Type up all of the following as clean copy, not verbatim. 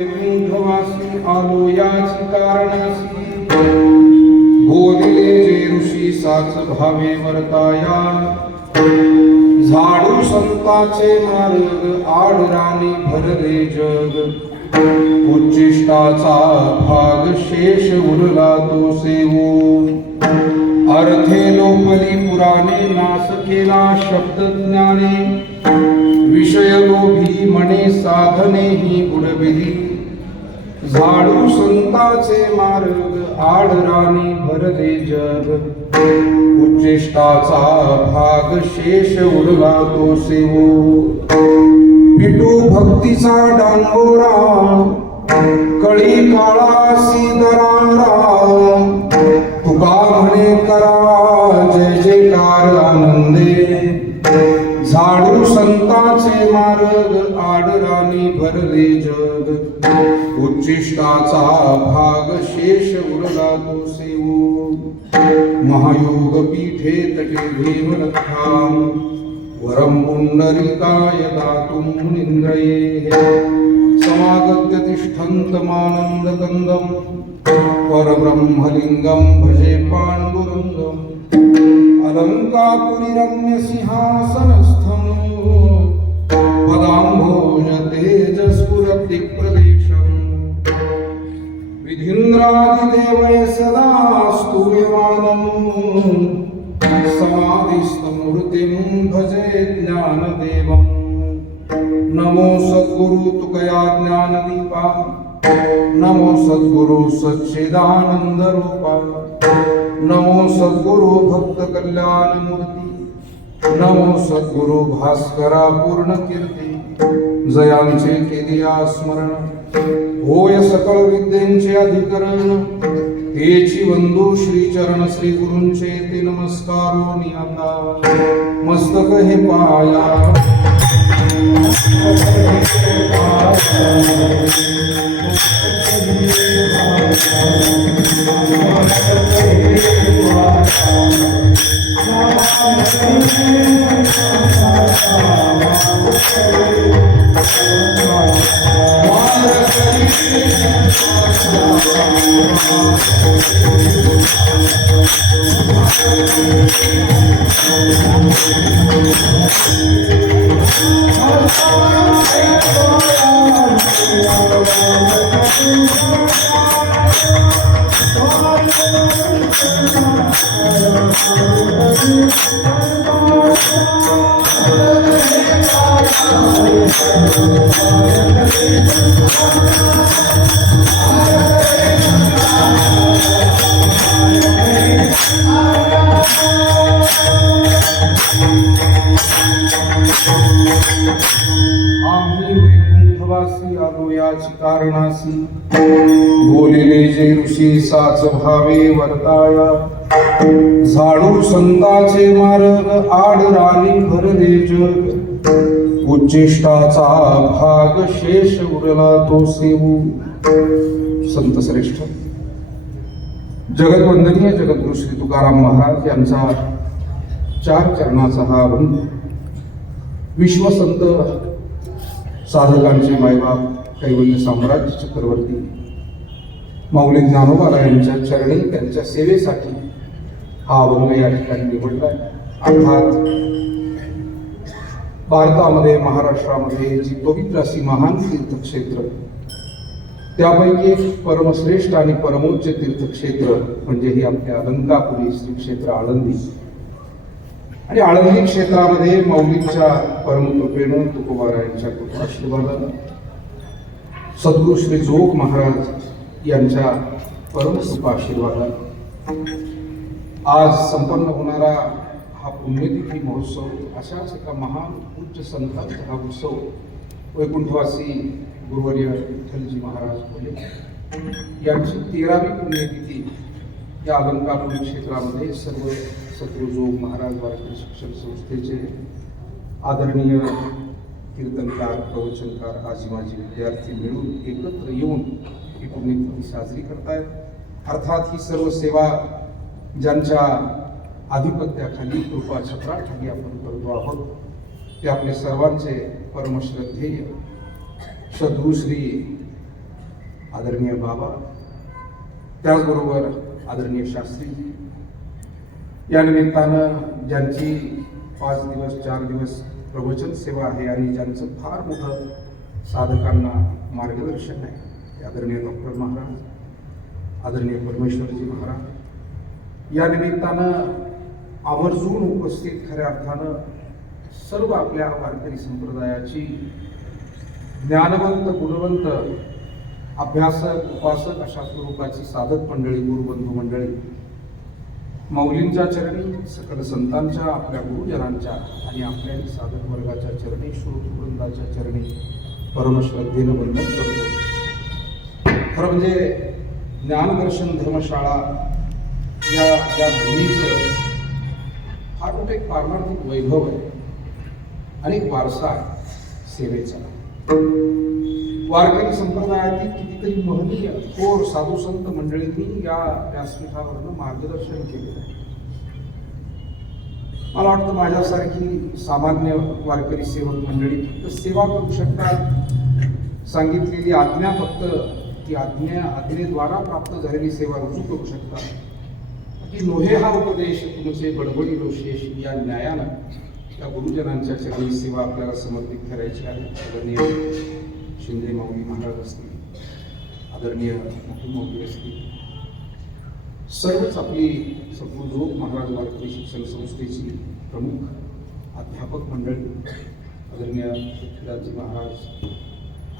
वैकुंठवासी आलो याची कारणासी बोलिले जे ऋषी साच भावे वर्ताया झाडू संताचे मार्ग आडराणी भरले जग उच्चिष्टाचा भाग शेष उरला तो सेवो अर्थे लोपली पुराणे नास केला शब्द ज्ञाने विषय लोभी मने साधने ही बुडविली झाडू संताचे मार्ग आडराणी भरले जग उच्चिष्टाचा भाग शेष उरला तो सेवो पिटू भक्तीचा डांगोरा कळी काळासी दरारा तुका म्हणे करा जय जयकार आनंदे झाडू संताचे मार्ग आडराणी भरले जग उच्चिष्टाचा भाग शेष उरला तो सेवो महायोग पीठे तटे भीमरथाम वरम पुंडरीकाय दातुं मुनीन्द्रये समागत्य तिष्ठन्तमानन्दकन्दं परब्रह्मलिङ्गं भजे पाण्डुरङ्गम् अलंकापुरी रम्य सिंहासनस्थं पदाम्भोज तेजस्फुरदिक्प्रदेशम् विधीन्द्रादिदेवय सदा स्तूयमानम् समाधिस्थमूर्तिं भजे ज्ञानदेवम् नमो सद्गुरु तुकया ज्ञानदीपा नमो सद्गुरु सच्चिदानंद रूपा नमो सद्गुरु भक्त कल्याण मूर्ती नमो सद्गुरु भास्करा पूर्ण कीर्ती जयांचे केलिया स्मरण होय सकळ विद्येंचे अधिकरण तेची बंधू श्री चरण श्री गुरूंचे ते नमस्कारो नियता मस्तक हे पाया वैकुंठवासी आलो याची कारणासी बोलिले जे ऋषी साच भावे वर्ताया झाडू संताचे मार्ग आडराणी भरले जग उच्चिष्टाचा भाग शेष उरला तो सेवू संत श्रेष्ठ जगतवंदनीय जगद्गुरु श्री तुकाराम महाराज यांचा चार चरणाचा हा अभंग विश्वसंत साधकांचे मायबाप कैवल्य साम्राज्य चक्रवर्ती माऊली ज्ञानोबा यांच्या चरणी त्यांच्या सेवेसाठी हा अभंग या ठिकाणी निवडलाय. अर्थात भारतामध्ये महाराष्ट्रामध्ये जी पवित्र अशी महान तीर्थक्षेत्र त्यापैकी एक परमश्रेष्ठ आणि परमोच्च तीर्थक्षेत्र म्हणजे ही आपल्या अलंकापुरी श्री क्षेत्र आळंदी आणि आळंदी क्षेत्रामध्ये माऊलींच्या परमकृपेनं तुकोबारायांच्या कृपाशीर्वादानं सद्गुरू श्री जोग महाराज यांच्या परमकृपाशीर्वादानं आज संपन्न होणारा हा पुण्यतिथी महोत्सव अशाच एका महान उच्च संतांचा हा उत्सव वैकुंठवासी गुरुवर्य विठ्ठलजी महाराज बोले यांची 13वी पुण्यतिथी या अलंकापुरी क्षेत्रामध्ये सर्व सद्गुरुजोग महाराज वारकरी शिक्षण संस्थेचे आदरणीय कीर्तनकार प्रवचनकार आजी माजी विद्यार्थी मिळून एकत्र येऊन ही पुण्यतिथी साजरी करतायत. अर्थात ही सर्व सेवा ज्यांच्या आधिपत्याखाली कृपा छत्राखाली आपण करतो आहोत ते आपले सर्वांचे परमश्रद्धेय सद्गुरू श्री आदरणीय बाबा, त्याचबरोबर आदरणीय शास्त्रीजी, या निमित्तानं ज्यांची 5 दिवस 4 दिवस प्रवचन सेवा आहे आणि ज्यांचं फार मोठं साधकांना मार्गदर्शन आहे, ते आदरणीय डॉक्टर महाराज, आदरणीय परमेश्वरजी महाराज, या निमित्तानं आवर्जून उपस्थित खऱ्या अर्थानं सर्व आपल्या वारकरी संप्रदायाची ज्ञानवंत, गुणवंत, अभ्यासक, उपासक अशा स्वरूपाची साधक मंडळी, गुरुबंधू मंडळी, मौलींच्या चरणी, सकल संतांच्या, आपल्या गुरुजनांच्या आणि आपल्या साधक वर्गाच्या चरणी, श्रोतृवृंदाच्या चरणी परमश्रद्धेनं वंदन करतो. खरं म्हणजे ज्ञानदर्शन धर्मशाळा या भूमीचं फार मोठं एक पारमार्थिक वैभव आहे आणि एक वारसा आहे सेवेचा. वारकरी संप्रदायातील कितीतरी महनीय थोर साधू संत मंडळींनी या व्यासपीठावरनं मार्गदर्शन केलेलं आहे. मला वाटतं माझ्यासारखी सामान्य वारकरी सेवक मंडळी फक्त सेवा करू शकतात. सांगितलेली आज्ञा फक्त ती आज्ञेद्वारा प्राप्त झालेली सेवा रुजू करू शकतात. की नोहे हा उपदेश तुमचे बडबडी शेष या न्यायानं त्या गुरुजनांच्या चरणी सेवा आपल्याला समर्पित करायची आहे. आदरणीय शिंदे माऊली महाराज असतील, आदरणीय माऊली असतील, सर्वच आपली सद्गुरू महाराज वारकरी शिक्षण संस्थेची प्रमुख अध्यापक मंडळी, आदरणीय पृथ्वीराजजी महाराज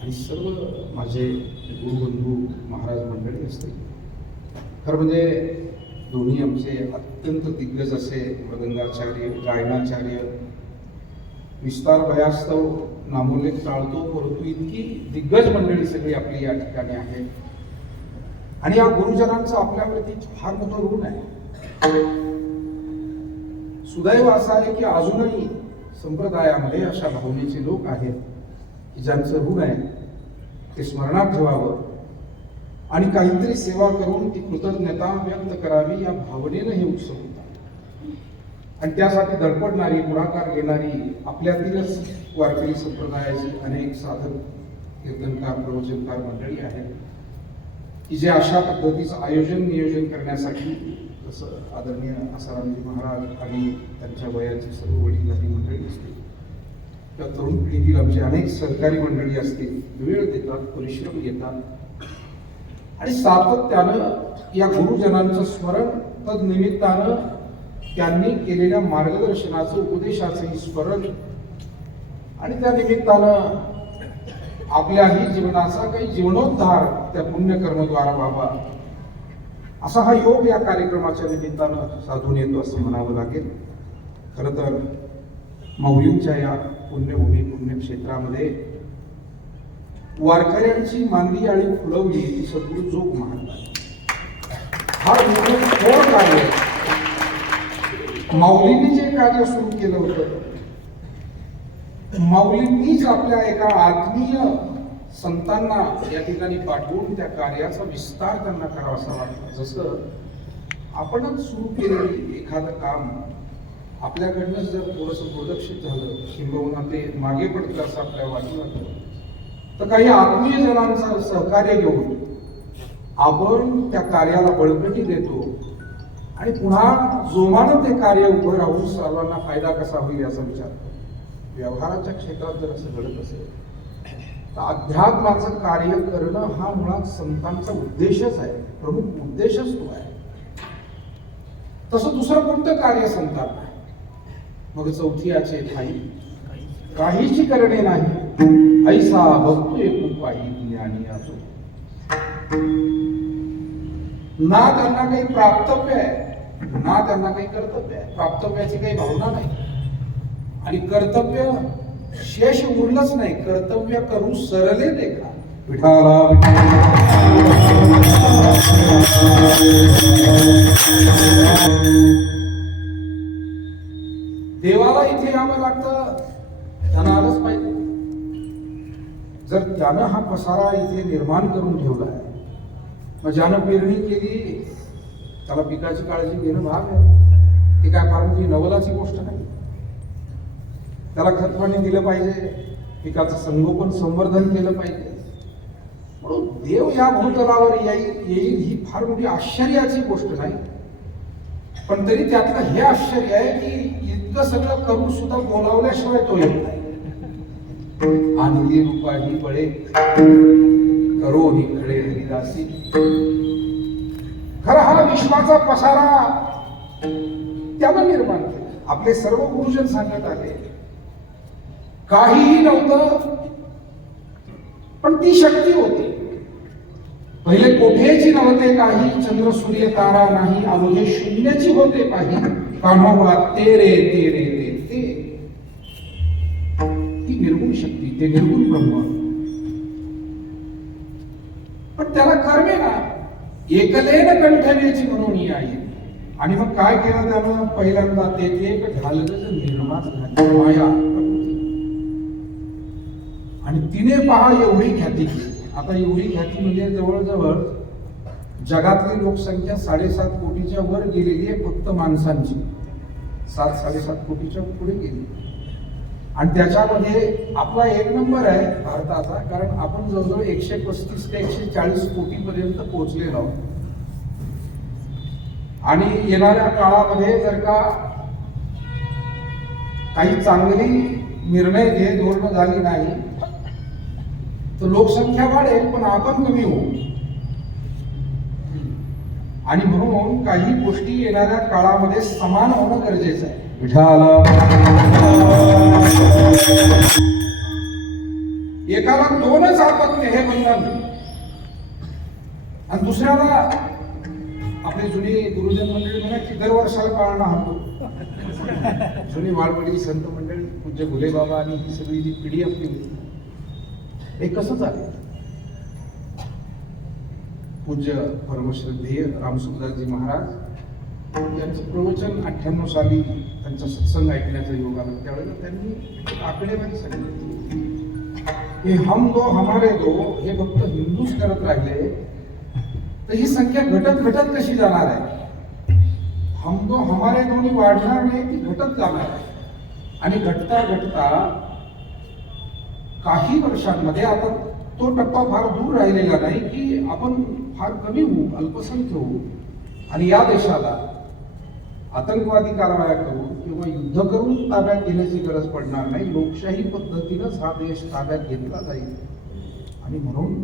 आणि सर्व माझे गुरुबंधू महाराज मंडळी असतील. खरं म्हणजे दोन्ही आमचे अत्यंत दिग्गज असे मृदंगाचार्य, गायनाचार्य, विस्तार भयास्तव नामोल्लेख टाळतो, परंतु इतकी दिग्गज मंडळी सगळी आपली या ठिकाणी आहे आणि या गुरुजनांचं आपल्याप्रती फार मोठं ऋण आहे. सुदैव असं आहे की अजूनही संप्रदायामध्ये अशा भावनेचे लोक आहेत की ज्यांचं ऋण आहे ते स्मरणात ठेवावं आणि काहीतरी सेवा करून ती कृतज्ञता व्यक्त करावी या भावनेनं हे उत्सव होतात. आणि त्यासाठी धडपडणारी, पुढाकार घेणारी आपल्यातीलच वारकरी संप्रदायाची अनेक साधक, कीर्तनकार, प्रवचनकार मंडळी आहेत की जे अशा पद्धतीचं आयोजन नियोजन करण्यासाठी, जसं आदरणीय आसारामजी महाराज आणि त्यांच्या वयाची सर्व वडीलधारी मंडळी असतील, त्या तरुण पिढीतील आमचे अनेक सहकारी मंडळी असतील, वेळ देतात, परिश्रम घेतात आणि सातत्यानं या गुरुजनांचं स्मरण, तदनिमित्तानं त्यांनी केलेल्या मार्गदर्शनाचं, उपदेशाचंही स्मरण आणि त्या निमित्तानं आपल्याही जीवनाचा काही जीवनोद्धार त्या पुण्यकर्मद्वारा व्हावा, असा हा योग या कार्यक्रमाच्या निमित्तानं साधून येतो असं म्हणावं लागेल. खरं तर माऊलींच्या या पुण्यभूमी, पुण्यक्षेत्रामध्ये वारकऱ्यांची मांदी आळी फुलवली ती सद्गुरू जोग महाराज. हा थोर कार्य, माऊलींनी जे कार्य सुरू केलं होतं, माऊलींनीच आपल्या एका आत्मीय संतांना या ठिकाणी पाठवून त्या कार्याचा विस्तार त्यांना करावासा वाटला. जसं आपणच सुरू केलेली एखादं काम आपल्याकडनं जर थोडंसं दुर्लक्षित झालं, किंबहुना ते मागे पडतं असं आपल्याला वाटू लागलं, तर काही आत्मीय जनांचं सहकार्य घेऊन आपण त्या कार्याला बळकटी देतो आणि पुन्हा जोमानं ते कार्य उभं राहून सर्वांना फायदा कसा होईल याचा विचार करतो. व्यवहाराच्या क्षेत्रात जर असं घडत असेल तर अध्यात्माचं कार्य करणं हा मुळात संतांचा उद्देशच आहे, प्रमुख उद्देशच तो आहे. तसं दुसरं कोणतं कार्य संतांना आहे. मग चौथी याचे ठाई काहीची करणे नाही, ऐसा भक्त एक पायी ज्ञानी असो. ना त्यांना काही प्राप्तव्य आहे, ना त्यांना काही कर्तव्य आहे. प्राप्तव्याची काही भावना नाही आणि कर्तव्य शेष उरलंच नाही, कर्तव्य करू सरले देखा. विठाला देवाला इथे यावं लागतं, धन आलंच पाहिजे. जर त्यानं हा पसारा इथे निर्माण करून ठेवला आहे, मग ज्यानं पेरणी केली त्याला पिकाची काळजी घेणं भाग आहे. ती काय फार मोठी नवलाची गोष्ट नाही. त्याला खतपाणी दिलं पाहिजे, पिकाचं संगोपन संवर्धन केलं पाहिजे. म्हणून देव या भूतलावर येईल ही फार मोठी आश्चर्याची गोष्ट नाही, पण तरी त्यातलं हे आश्चर्य आहे की इतकं सगळं करून सुद्धा बोलावल्याशिवाय तो येत नाही. आणली रूपा ही बळे करो ही खडे हरिदासी. खरा हा विश्वाचा पसारा त्यानं निर्माण केला. आपले सर्व गुरुजन सांगत आले काहीही नव्हतं, पण ती शक्ती होती. पहिले कोठेची नव्हते काही, चंद्र सूर्य तारा नाही, अवघे शून्याची होते काही. कान्होबा तेरे तेरे ते ते. ती निर्गुण शक्ती, ते निर्गुण ब्रह्म. पण त्याला कर्मे ना एकलेन कंठवेची म्हणून आई. आणि मग काय केलं त्यानं? पहिल्यांदा ते एक ढालगज निर्माण झाली माया. आणि तिने पहा एवढी ख्याती केली. आता एवढी ख्याती म्हणजे जवळजवळ जगातली लोकसंख्या 7.5 कोटीच्या वर गेलेली आहे फक्त माणसांची. 7-7.5 कोटीच्या पुढे गेली. आणि त्याच्यामध्ये आपला 1 नंबर आहे भारताचा, कारण आपण जवळजवळ 135 ते 140 कोटी पर्यंत पोहोचलेलो आहोत. आणि येणाऱ्या काळामध्ये जर का काही चांगली निर्णय धोरणं झाली नाही तर लोकसंख्या वाढेल, पण आपण कमी होऊ. आणि म्हणून काही गोष्टी येणाऱ्या काळामध्ये समान होणं गरजेचं आहे. विठाला एकाला 2च आपत्य हे बंधन, आणि दुसऱ्याला आपली जुनी गुरुजन मंडळी म्हणा की दर वर्षाला पाळणा हातो. जुनी वाळवडी संत मंडळी पूज्य भुले बाबा आणि ही सगळी जी पिढी आपली होती हे कसं चालेल? पूज्य परमश्रद्धेय रामसुखदासजी महाराज यांचं प्रवचन 98 साली त्यांचा सत्संग ऐकण्याचा योग आला. त्यावेळेला त्यांनी आकडेवारी सांगितली की हम दो हमारे दो हे फक्त हिंदूच करत राहिले तर ही संख्या घटत कशी जाणार आहे? हम दो हमारे दोन्ही वाढणार नाही, ती घटत जाणार आहे. आणि घटता काही वर्षांमध्ये आता तो टप्पा फार दूर राहिलेला नाही की आपण फार कमी होऊ, अल्पसंख्य होऊ. आणि या देशाला आतंकवादी कारवाया करून किंवा युद्ध करून ताब्यात घेण्याची गरज पडणार नाही. लोकशाही पद्धतीनंच हा देश ताब्यात घेतला जाईल. आणि म्हणून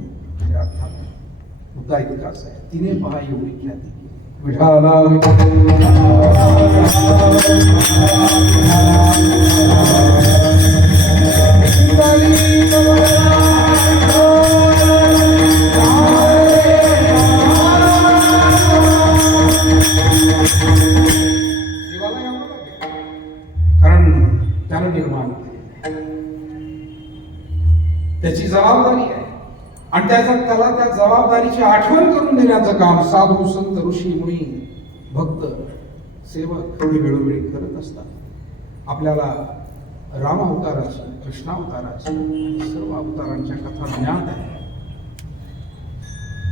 अर्थात मुद्दा इतकाच आहे, तिने पहा एवढी ख्याती. विठाला कारण त्यानं निर्माण त्याची जबाबदारी आहे. आणि त्याला त्या जबाबदारीची आठवण करून देण्याचं काम साधू संत ऋषी मुनी भक्त सेवक हे वेळोवेळी करत असतात. आपल्याला राम अवताराची, कृष्णावताराची, सर्व अवतारांच्या कथा ज्ञात आहे.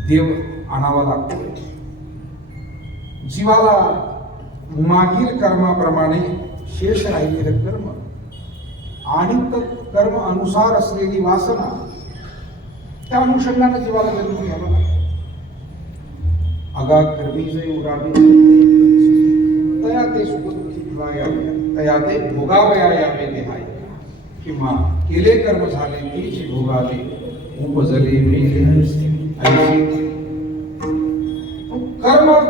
देव आणावा लागतो. जीवाला मागील कर्माप्रमाणे शेष राहिलेलं कर्म आणि कर्म अनुसार असलेली वासना त्या अनुषंगाने जीवाला जन्म घ्यावा लागतो. आगा कर्मी जे उरावे तया ते सुखदुःखी फुलायावे, तया ते भोगावयावे देहाय. किंवा केले कर्म झाले तेच भोगावे, उपजले मेले ऐसे.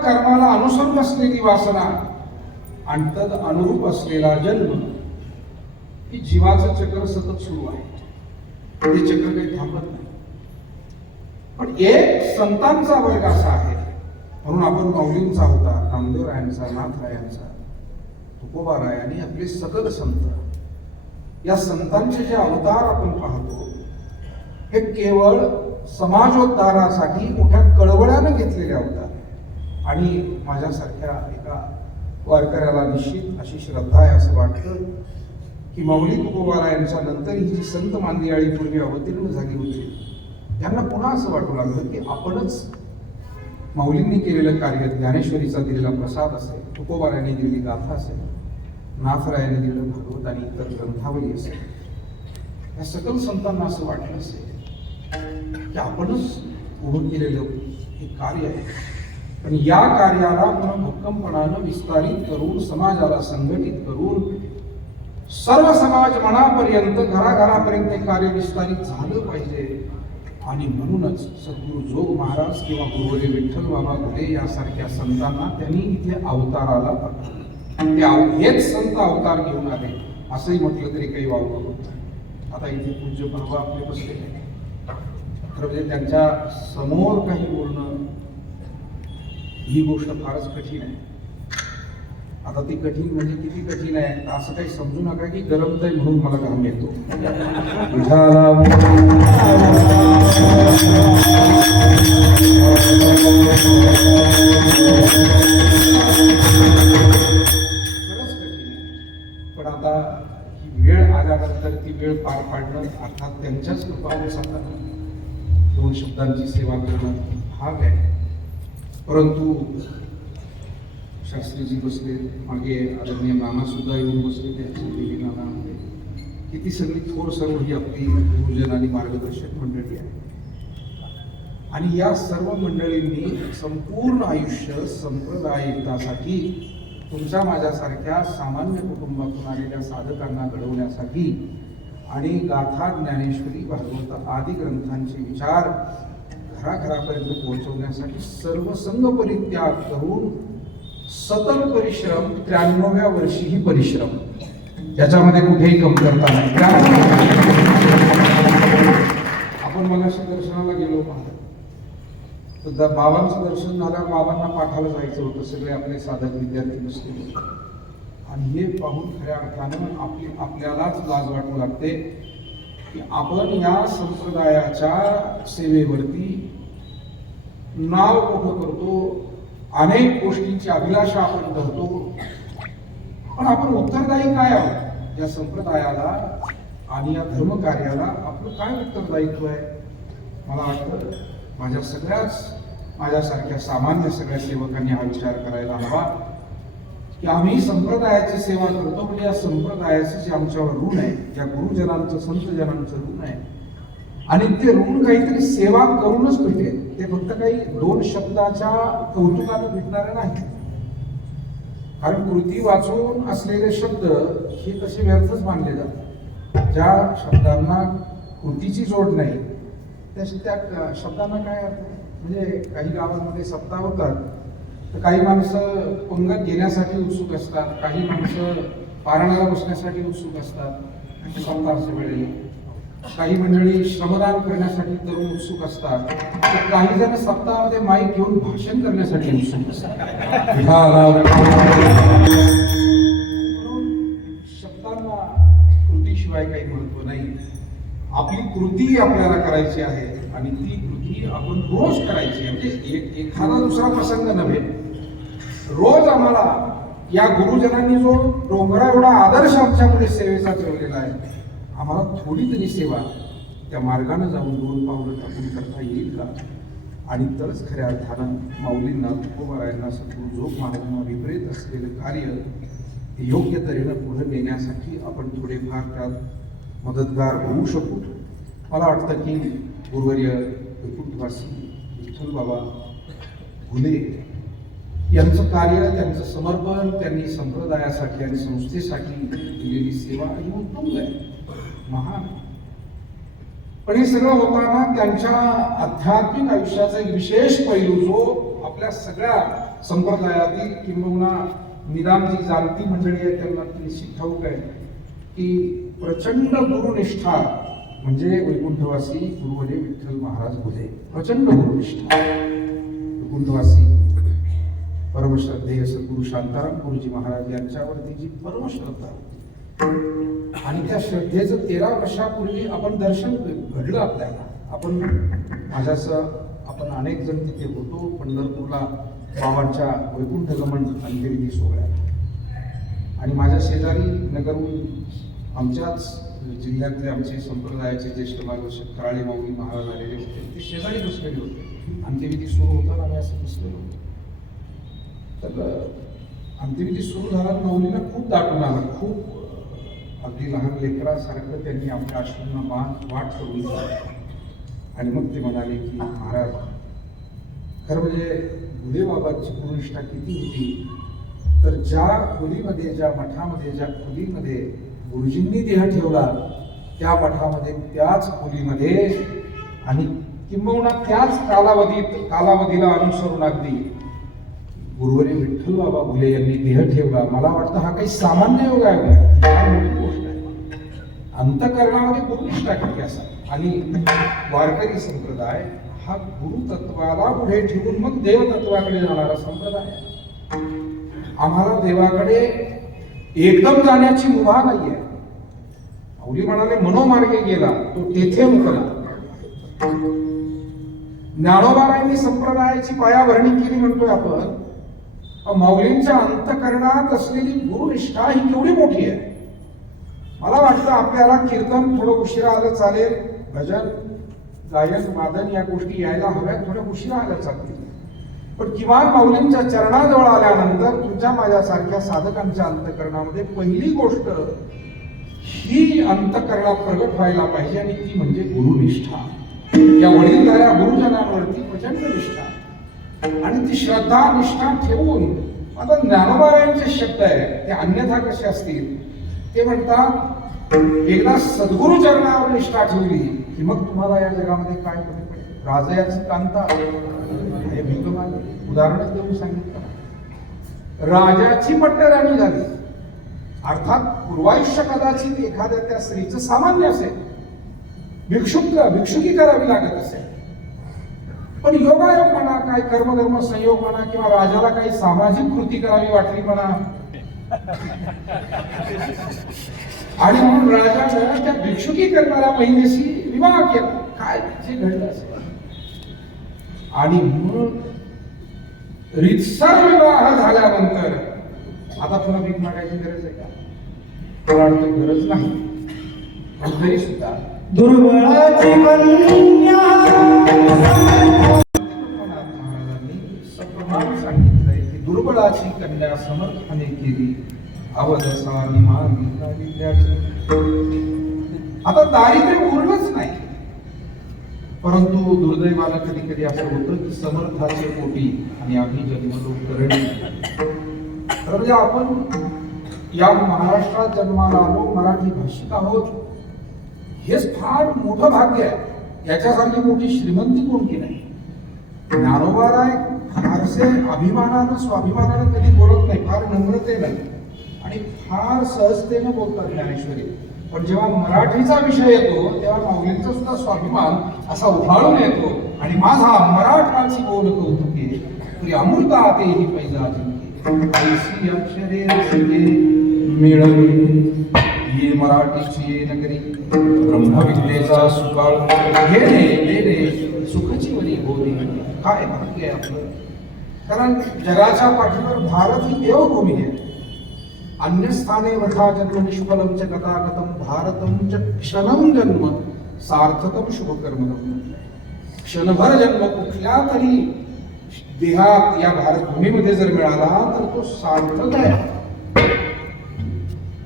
कर्माला अनुसरून असलेली वासना आणि तद अनुरूप असलेला जन्म ही जीवाचं चक्र सतत सुरू आहे. ते चक्र काही थांबत नाही. पण एक संतांचा वर्ग असा आहे, म्हणून आपण माऊलींचा होता, नामदेवरायांचा, नाथरायांचा, तुकोबाराय आणि आपले सकल संत, या संतांचे जे अवतार आपण पाहतो हे केवळ समाजोद्धारासाठी मोठ्या कळवळ्यानं घेतलेले अवतार. आणि माझ्यासारख्या एका वारकऱ्याला निश्चित अशी श्रद्धा आहे असं वाटतं की माऊली तुकोबारायांच्या नंतर ही जी संत मांदियाळी पूर्वी अवतीर्ण झाली होती त्यांना पुन्हा असं वाटू लागलं की आपणच माऊलींनी केलेलं कार्य, ज्ञानेश्वरीचा दिलेला प्रसाद असेल, तुकोबारायांनी दिलेली गाथा असेल, नाथरायांनी दिलेलं भागवत आणि इतर ग्रंथावली असेल, या सकल संतांना असं वाटलं असेल की आपणच उभं केलेलं हे कार्य आहे. पण या कार्याला आपण भक्कमपणानं विस्तारित करून समाजाला संघटित करून सर्व समाज मनापर्यंत घराघरापर्यंत हे कार्य विस्तारित झालं पाहिजे. आणि म्हणूनच सद्गुरू जोग महाराज किंवा गुरुवर्य विठ्ठल बाबा घुले यासारख्या संतांना त्यांनी इथे अवताराला पाठवलं. हेच संत अवतार घेऊन आले असंही म्हटलं तरी काही वावगं होत. आता इथे पूज्य परवा आपले बसले तर म्हणजे त्यांच्या समोर काही बोलणं ही गोष्ट फारच कठीण आहे. आता ती कठीण म्हणजे किती कठीण आहे असं काही समजू नका की गरमतय म्हणून मला घाम येतो. खरंच कठीण आहे. पण आता ही वेळ आल्यानंतर ती वेळ पार पाडणं अर्थात त्यांच्याच कृपानुसार दोन शब्दांची सेवा करणं भाग आहे. परंतु शास्त्रीजी बसले, मागे आदरणीय नाना सुद्धा येऊन बसले, त्यांची देवी नाना किती सगळी थोर सर्व ही आपली गुरुजन आणि मार्गदर्शक मंडळी आहे. आणि या सर्व मंडळींनी संपूर्ण आयुष्य संप्रदायिकतासाठी तुमच्या माझ्यासारख्या सामान्य कुटुंबातून आलेल्या साधकांना घडवण्यासाठी आणि गाथा ज्ञानेश्वरी भागवत आदी ग्रंथांचे विचार घराघरापर्यंत पोहोचवण्यासाठी सर्व संघ परित्याग करून सतत परिश्रम, 93व्या वर्षीही परिश्रम, याच्यामध्ये कुठेही कमतरता नाही. आपण मगाशी दर्शनाला गेलो तर बाबांचं दर्शन झाल्यावर बाबांना पाठाला जायचं होतं. सगळे आपले साधक विद्यार्थी बसले आणि हे पाहून खऱ्या अर्थानं आपल्यालाच लाज वाटू लागते की आपण या संप्रदायाच्या सेवेवरती नाव मोठं करतो, अनेक गोष्टींची अभिलाषा आपण करतो, पण आपण उत्तरदायी काय आहोत या संप्रदायाला आणि या धर्मकार्याला? आपलं काय उत्तरदायित्व आहे? मला वाटतं माझ्यासारख्या सामान्य सगळ्या सेवकांनी हा विचार करायला हवा की आम्ही संप्रदायाची सेवा करतो, म्हणजे या संप्रदायाचं जे आमच्यावर ऋण आहे, ज्या गुरुजनांचं संतजनांचं ऋण आहे, आणि ते ऋण काहीतरी सेवा करूनच भेटेल. ते फक्त काही दोन शब्दाच्या कौतुकानं भेटणारे नाही. कारण कृती वाचून असलेले शब्द हे तसे व्यर्थच मानले जातात. ज्या शब्दांना कृतीची जोड नाही त्या शब्दांना काय अर्थ? म्हणजे काही गावांमध्ये सप्ताह होतात तर काही माणसं पंगत घेण्यासाठी उत्सुक असतात, काही माणसं पारणाला बसण्यासाठी उत्सुक असतात सप्ताहाच्या वेळेला, काही मंडळी श्रमदान करण्यासाठी तरुण उत्सुक असतात, तर काही जण सप्ताहामध्ये माईक घेऊन भाषण करण्यासाठी उत्सुक असतात. शब्दांना कृतीशिवाय काही महत्व नाही. आपली कृती आपल्याला करायची आहे आणि ती कृती आपण रोज करायची आहे. म्हणजे एखादा दुसरा प्रसंग नव्हे, रोज आम्हाला या गुरुजनांनी जो डोंगरा एवढा आदर्श आमच्यापुढे सेवेचा ठेवलेला आहे, आम्हाला थोडी तरी सेवा त्या मार्गाने जाऊन 2 पावलं टाकून करता येईल का? आणि तरच खऱ्या अर्थानं माऊलींना, तुकोबारायांना, सद्गुरू जोग महाराजांना विपरीत असलेलं कार्य योग्य तऱ्हेनं पुढे नेण्यासाठी आपण थोडेफार त्यात मदतगार होऊ शकू. मला वाटतं की गुरुवर्य वैकुंठवासी विठ्ठल बाबा घुले यांचं कार्य, त्यांचं समर्पण, त्यांनी संप्रदायासाठी आणि संस्थेसाठी दिलेली सेवा ही उत्तुंग आहे, महान. पण हे सगळं होताना त्यांच्या आध्यात्मिक आयुष्याचा एक विशेष पैलू जो आपल्या सगळ्या संप्रदायातील किंबहुना निदान जी जाणती मंडळी आहे त्यांना निश्चित ठाऊक आहे की प्रचंड गुरुनिष्ठा म्हणजे वैकुंठवासी गुरुवर्य विठ्ठल महाराज घुले. प्रचंड गुरुनिष्ठा. वैकुंठवासी परमश्रद्धेय सद्गुरू शांताराम गुरुजी महाराज यांच्यावरती जी परमश्रद्धा आणि त्या श्रद्धेचं 13 वर्षापूर्वी आपण दर्शन घडलं आपल्याला. आपण अनेक जण तिथे होतो पंढरपूरला बाबांच्या वैकुंठ गमन अंत्यविधी सोहळ्याला. आणि माझ्या शेजारी नगरहून आमच्याच जिल्ह्यातले आमचे संप्रदायाचे ज्येष्ठ मार्गदर्शक कराळे माऊली महाराज आलेले होते. ते शेजारी बसलेले होते. अंत्यविधी सुरू होता आम्ही असं बसलेलो होतो. तर अंत्यविधी सुरू झाला, माऊलीला खूप दाटून आला. खूप अगदी लहान लेकरासारखं त्यांनी आपल्या अश्रूंना वाट करून आणि मग ते म्हणाले की महाराज खरं म्हणजे गुरुदेव बाबांची गुरुनिष्ठा किती होती, तर ज्या खोलीमध्ये, ज्या मठामध्ये, ज्या खोलीमध्ये गुरुजींनी देह ठेवला, त्या मठामध्ये, त्याच खोलीमध्ये आणि किंबहुना त्याच कालावधीला अनुसरून अगदी गुरुवर्य विठ्ठल बाबा घुले यांनी देह ठेवला. मला वाटतं हा काही सामान्य योग आहे, फार मोठी गोष्ट आहे. अंतःकरणामध्ये गुरुनिष्ठा किती असा. आणि वारकरी संप्रदाय हा गुरुतत्वाला पुढे ठेवून मग देवतत्वाकडे जाणारा संप्रदाय आहे. आम्हाला देवाकडे एकदम जाण्याची मुभा नाहीये. माऊली म्हणाले, मनोमार्गे गेला तो तेथे मुकला. ज्ञानोबारायांनी संप्रदायाची पायाभरणी केली म्हणतोय आपण. माऊलींच्या अंतःकरणात असलेली गुरुनिष्ठा ही केवढी मोठी आहे. मला वाटतं आपल्याला कीर्तन थोडं उशिरा आलं चालेल, भजन, गायन, वादन या गोष्टी यायला हव्यात, थोड्या उशिरा आल्या चालतील, पण किमान माऊलींच्या चरणाजवळ आल्यानंतर तुमच्या माझ्यासारख्या साधकांच्या अंतःकरणामध्ये पहिली गोष्ट ही अंतःकरणात प्रगट व्हायला पाहिजे, आणि ती म्हणजे गुरुनिष्ठा. या वडीलधाऱ्या गुरुजनांवरती प्रचंड निष्ठा, आणि ती श्रद्धा निष्ठा ठेवून. आता ज्ञानोबारायांचे शब्द आहे ते अन्यथा कसे असतील, ते म्हणतात एकदा सद्गुरु चरणावर निष्ठा ठेवली की मग तुम्हाला या जगामध्ये काय कमी पडेल. राजयाची कांता हे भिकमान उदाहरणच देऊन सांगितलं. राजाची पट्टराणी झाली, अर्थात पूर्वायुष्य कदाचित एखाद्या त्या स्त्रीचं सामान्य असेल, भिक्षुकी करावी लागत असेल, पण योगायोग म्हणा, काय कर्मधर्म संयोग म्हणा, किंवा राजाला काही सामाजिक कृती करावी वाटली म्हणा, आणि म्हणून राजानं त्या भिक्षुकी करणाऱ्या महिलेशी विवाह केला. काय जे घडलं असेल, आणि मग रीतसर विवाह झाल्यानंतर आता पुन्हा भीक मागायची गरज आहे का? मला वाटतं गरज नाही. पण तरी सुद्धा दुर्बळाची कन्या सप्रमाण सांगितलंय की दुर्बळाची कन्या समर्थाने केली अवदसा निमान. आता दारिद्र्य उरलंच नाही, परंतु दुर्दैवाला कधी कधी असं होतं की समर्थाचे पोटी आणि आम्ही जन्मलो करणी. तर म्हणजे आपण या महाराष्ट्रात जन्माला आलो, मराठी भाषिक आहोत, हेच फार मोठं भाग्य आहे. याच्यासारखी मोठी श्रीमंती कोणती नाही. ज्ञानोबाराय फारसे अभिमानानं स्वाभिमानानं कधी बोलत नाही, फार नम्रतेनं आणि फार सहजतेनं बोलतात ज्ञानेश्वरी. पण जेव्हा मराठीचा विषय येतो तेव्हा माऊलींचा सुद्धा स्वाभिमान असा उफाळून येतो. आणि माझा मराठाची बोल कौतुके तुझी अमृता तेही पैजा जिंके ऐसी अक्षरे रसिके मिळवी ये मराठीची ये नगरी ब्रह्मविद्येचा सुकाळ घेणे देणे सुखची वरी बोली. काय भाग्य आहे आपलं. कारण जगाच्या पाठीवर भारत ही देवभूमी आहे. अन्य स्थाने वठा जन्म निष्फलम च गतागतम भारतम च क्षणम जन्म सार्थकम शुभकर्म. क्षणभर जन्म कुठल्या तरी देहात या भारतभूमीमध्ये जर मिळाला तर तो सार्थक आहे.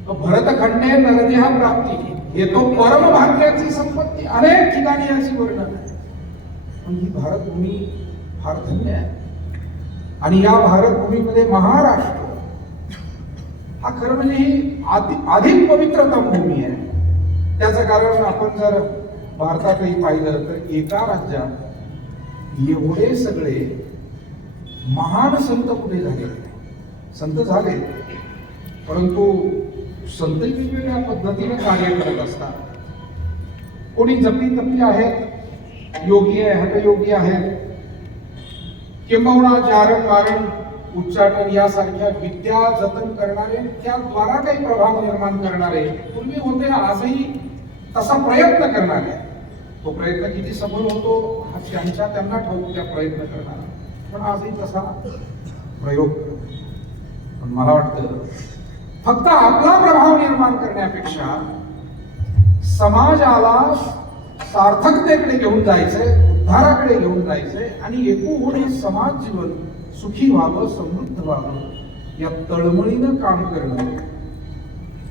भरतखंडे नरदेहा प्राप्ती हे तो परम भाग्याची संपत्ती. अनेक ठिकाणी याची वर्णन आहे, पण ही भारतभूमी फार धन्य आहे. आणि या भारतभूमीमध्ये महाराष्ट्र हा खरं म्हणजे ही अधिक पवित्रतम भूमी आहे. त्याचं कारण आपण जर भारतातही पाहिलं तर एका राज्यात एवढे सगळे महान संत कुठे झाले. संत झाले, परंतु संत वेगवेगळ्या पद्धतीने कार्य करत असतात. कोणी जपी तपी आहेत, योगी आहे, हठयोगी आहेत, किंबहुना जारण मारण उच्चाटन यासारख्या विद्या जतन करणारे, त्याद्वारा काही प्रभाव निर्माण करणारे पूर्वी होते, आजही तसा प्रयत्न करणारे. तो प्रयत्न किती सफल होतो हा त्यांना ठाऊक, त्या प्रयत्न करणारा, पण आजही तसा प्रयोग करतो. पण मला वाटतं फक्त आपला प्रभाव निर्माण करण्यापेक्षा समाजाला सार्थकतेकडे घेऊन जायचंय, उद्धाराकडे घेऊन जायचंय, आणि एकूण हे समाज जीवन सुखी व्हावं, समृद्ध व्हावं या तळमळीनं काम करणं.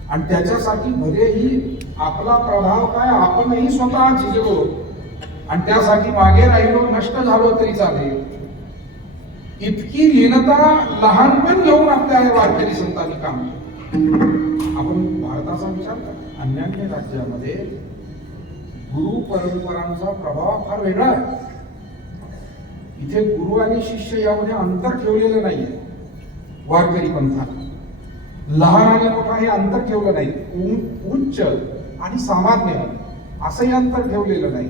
आणि त्याच्यासाठी भलेही आपला प्रभाव काय आपणही स्वतः झिजलो आणि त्यासाठी मागे राहिलो, नष्ट झालो तरी चालेल, इतकी लीनता लहानपण घेऊन आपल्या वारकरी संतांनी काम केलं. आपण भारताचा विचार करा, अन्य राज्यामध्ये गुरु परंपरांचा प्रभाव फार वेगळा आहे. इथे गुरु आणि शिष्य यामध्ये अंतर ठेवलेलं नाहीये. वारकरी पंथात लहान आणि मोठा हे अंतर ठेवलं नाही. उच्च आणि सामान्य असंही अंतर ठेवलेलं नाही.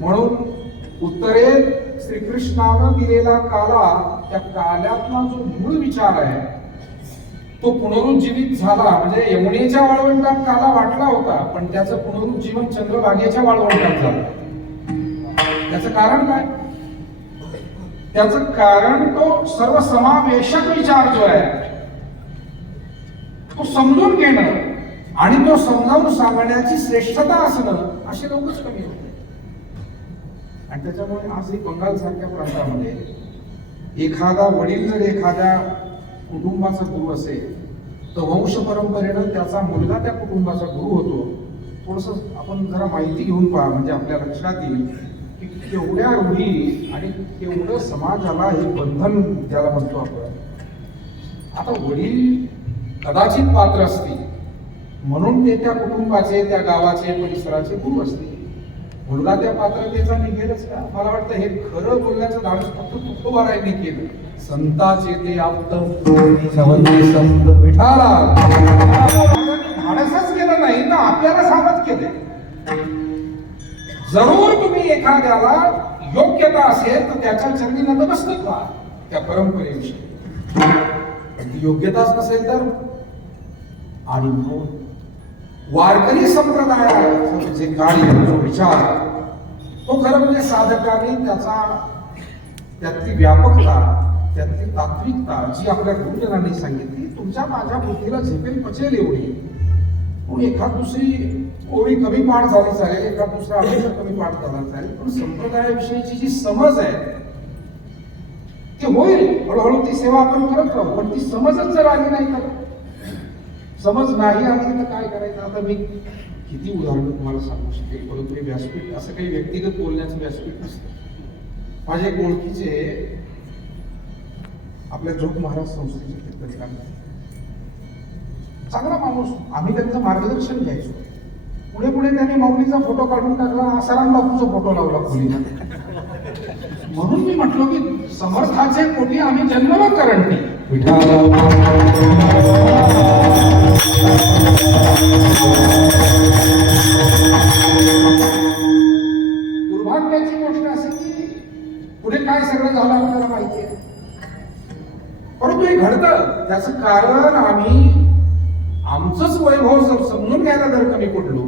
म्हणून उत्तरेत श्रीकृष्णानं दिलेला काला, त्या काल्यातला जो मूळ विचार आहे तो पुनरुज्जीवित झाला. म्हणजे यमुनेच्या वाळवंटात काला वाटला होता, पण त्याचं पुनरुज्जीवन चंद्रभागेच्या वाळवंटात झालं. त्याचं कारण काय? त्याचं कारण तो सर्वसमावेशक विचार जो आहे तो समजून घेणं आणि तो समजावून सांगण्याची श्रेष्ठता असणं, असे लोकच कमी होते. आणि त्याच्यामुळे आजही बंगाल सारख्या प्रांतामध्ये एखादा वडील जर एखाद्या कुटुंबाचा गुरु असेल तर वंश परंपरेनं त्याचा मुलगा त्या कुटुंबाचा गुरु होतो. थोडस आपण जरा माहिती घेऊन पहा, म्हणजे आपल्या लक्षात येईल की केवढ्या रूढी आणि केवढं समाजाला हे बंधन ज्याला म्हणतो आपण. आता वडील कदाचित पात्र असतील म्हणून ते त्या कुटुंबाचे, त्या गावाचे, परिसराचे गुरु असतील. मुलगा त्या पात्रतेचा निघेलच का? मला वाटतं हे खरं बोलण्याचं धाडस फक्त तुकोबारायांनी केलं. संताचे ते आप्त संत विठाला धाडसच केलं नाही तर आपल्याला सांगत केले. जरूर तुम्ही एखाद्याला योग्यता असेल तर त्याच्या चरणी नतमस्तक व्हा त्या परंपरेविषयी. योग्यताच नसेल तर. आणि म्हणून वारकरी संप्रदायाचा जे कार्य, जो विचार, तो खरं म्हणजे साधकाने त्यातली व्यापकता, त्यातली तात्विकता जी आपल्या गुरुजनांनी सांगितली, तुमच्या माझ्या बुद्धीला झेपेल पचेल एवढी. पण एखाद दुसरी ओळी कमी पाठ झाली चालेल, एखाद दुसरा अभ्यास कमी पाठ झाला चालेल, पण संप्रदायाविषयीची जी समज आहे ती होईल. हळूहळू ती सेवा आपण करत राहू. पण ती समजच जर आली नाही तर, समज नाही आली तर काय करायचं? आता मी किती उदाहरण तुम्हाला सांगू शकेल, परंतु हे व्यासपीठ असं काही व्यक्तिगत बोलण्याचं व्यासपीठ नसतं. माझे एक ओळखीचे आपल्या जोग महाराज संस्थेचे कीर्तनकार, चांगला माणूस, आम्ही त्यांचं मार्गदर्शन घ्यायचो. पुढे पुढे त्यांनी माऊलीचा फोटो काढून टाकला, आसाराम बापूचा फोटो लावला खोलीला. म्हणून मी म्हटलो की समर्थाचे पोटी आम्ही जन्म करंटी. दुर्भाग्याची गोष्ट असे की पुढे काय सगळं झालं आपल्याला माहिती आहे. परंतु हे घडतं त्याचं कारण आम्ही आमचंच वैभव समजून घ्यायला जर कमी पडलो.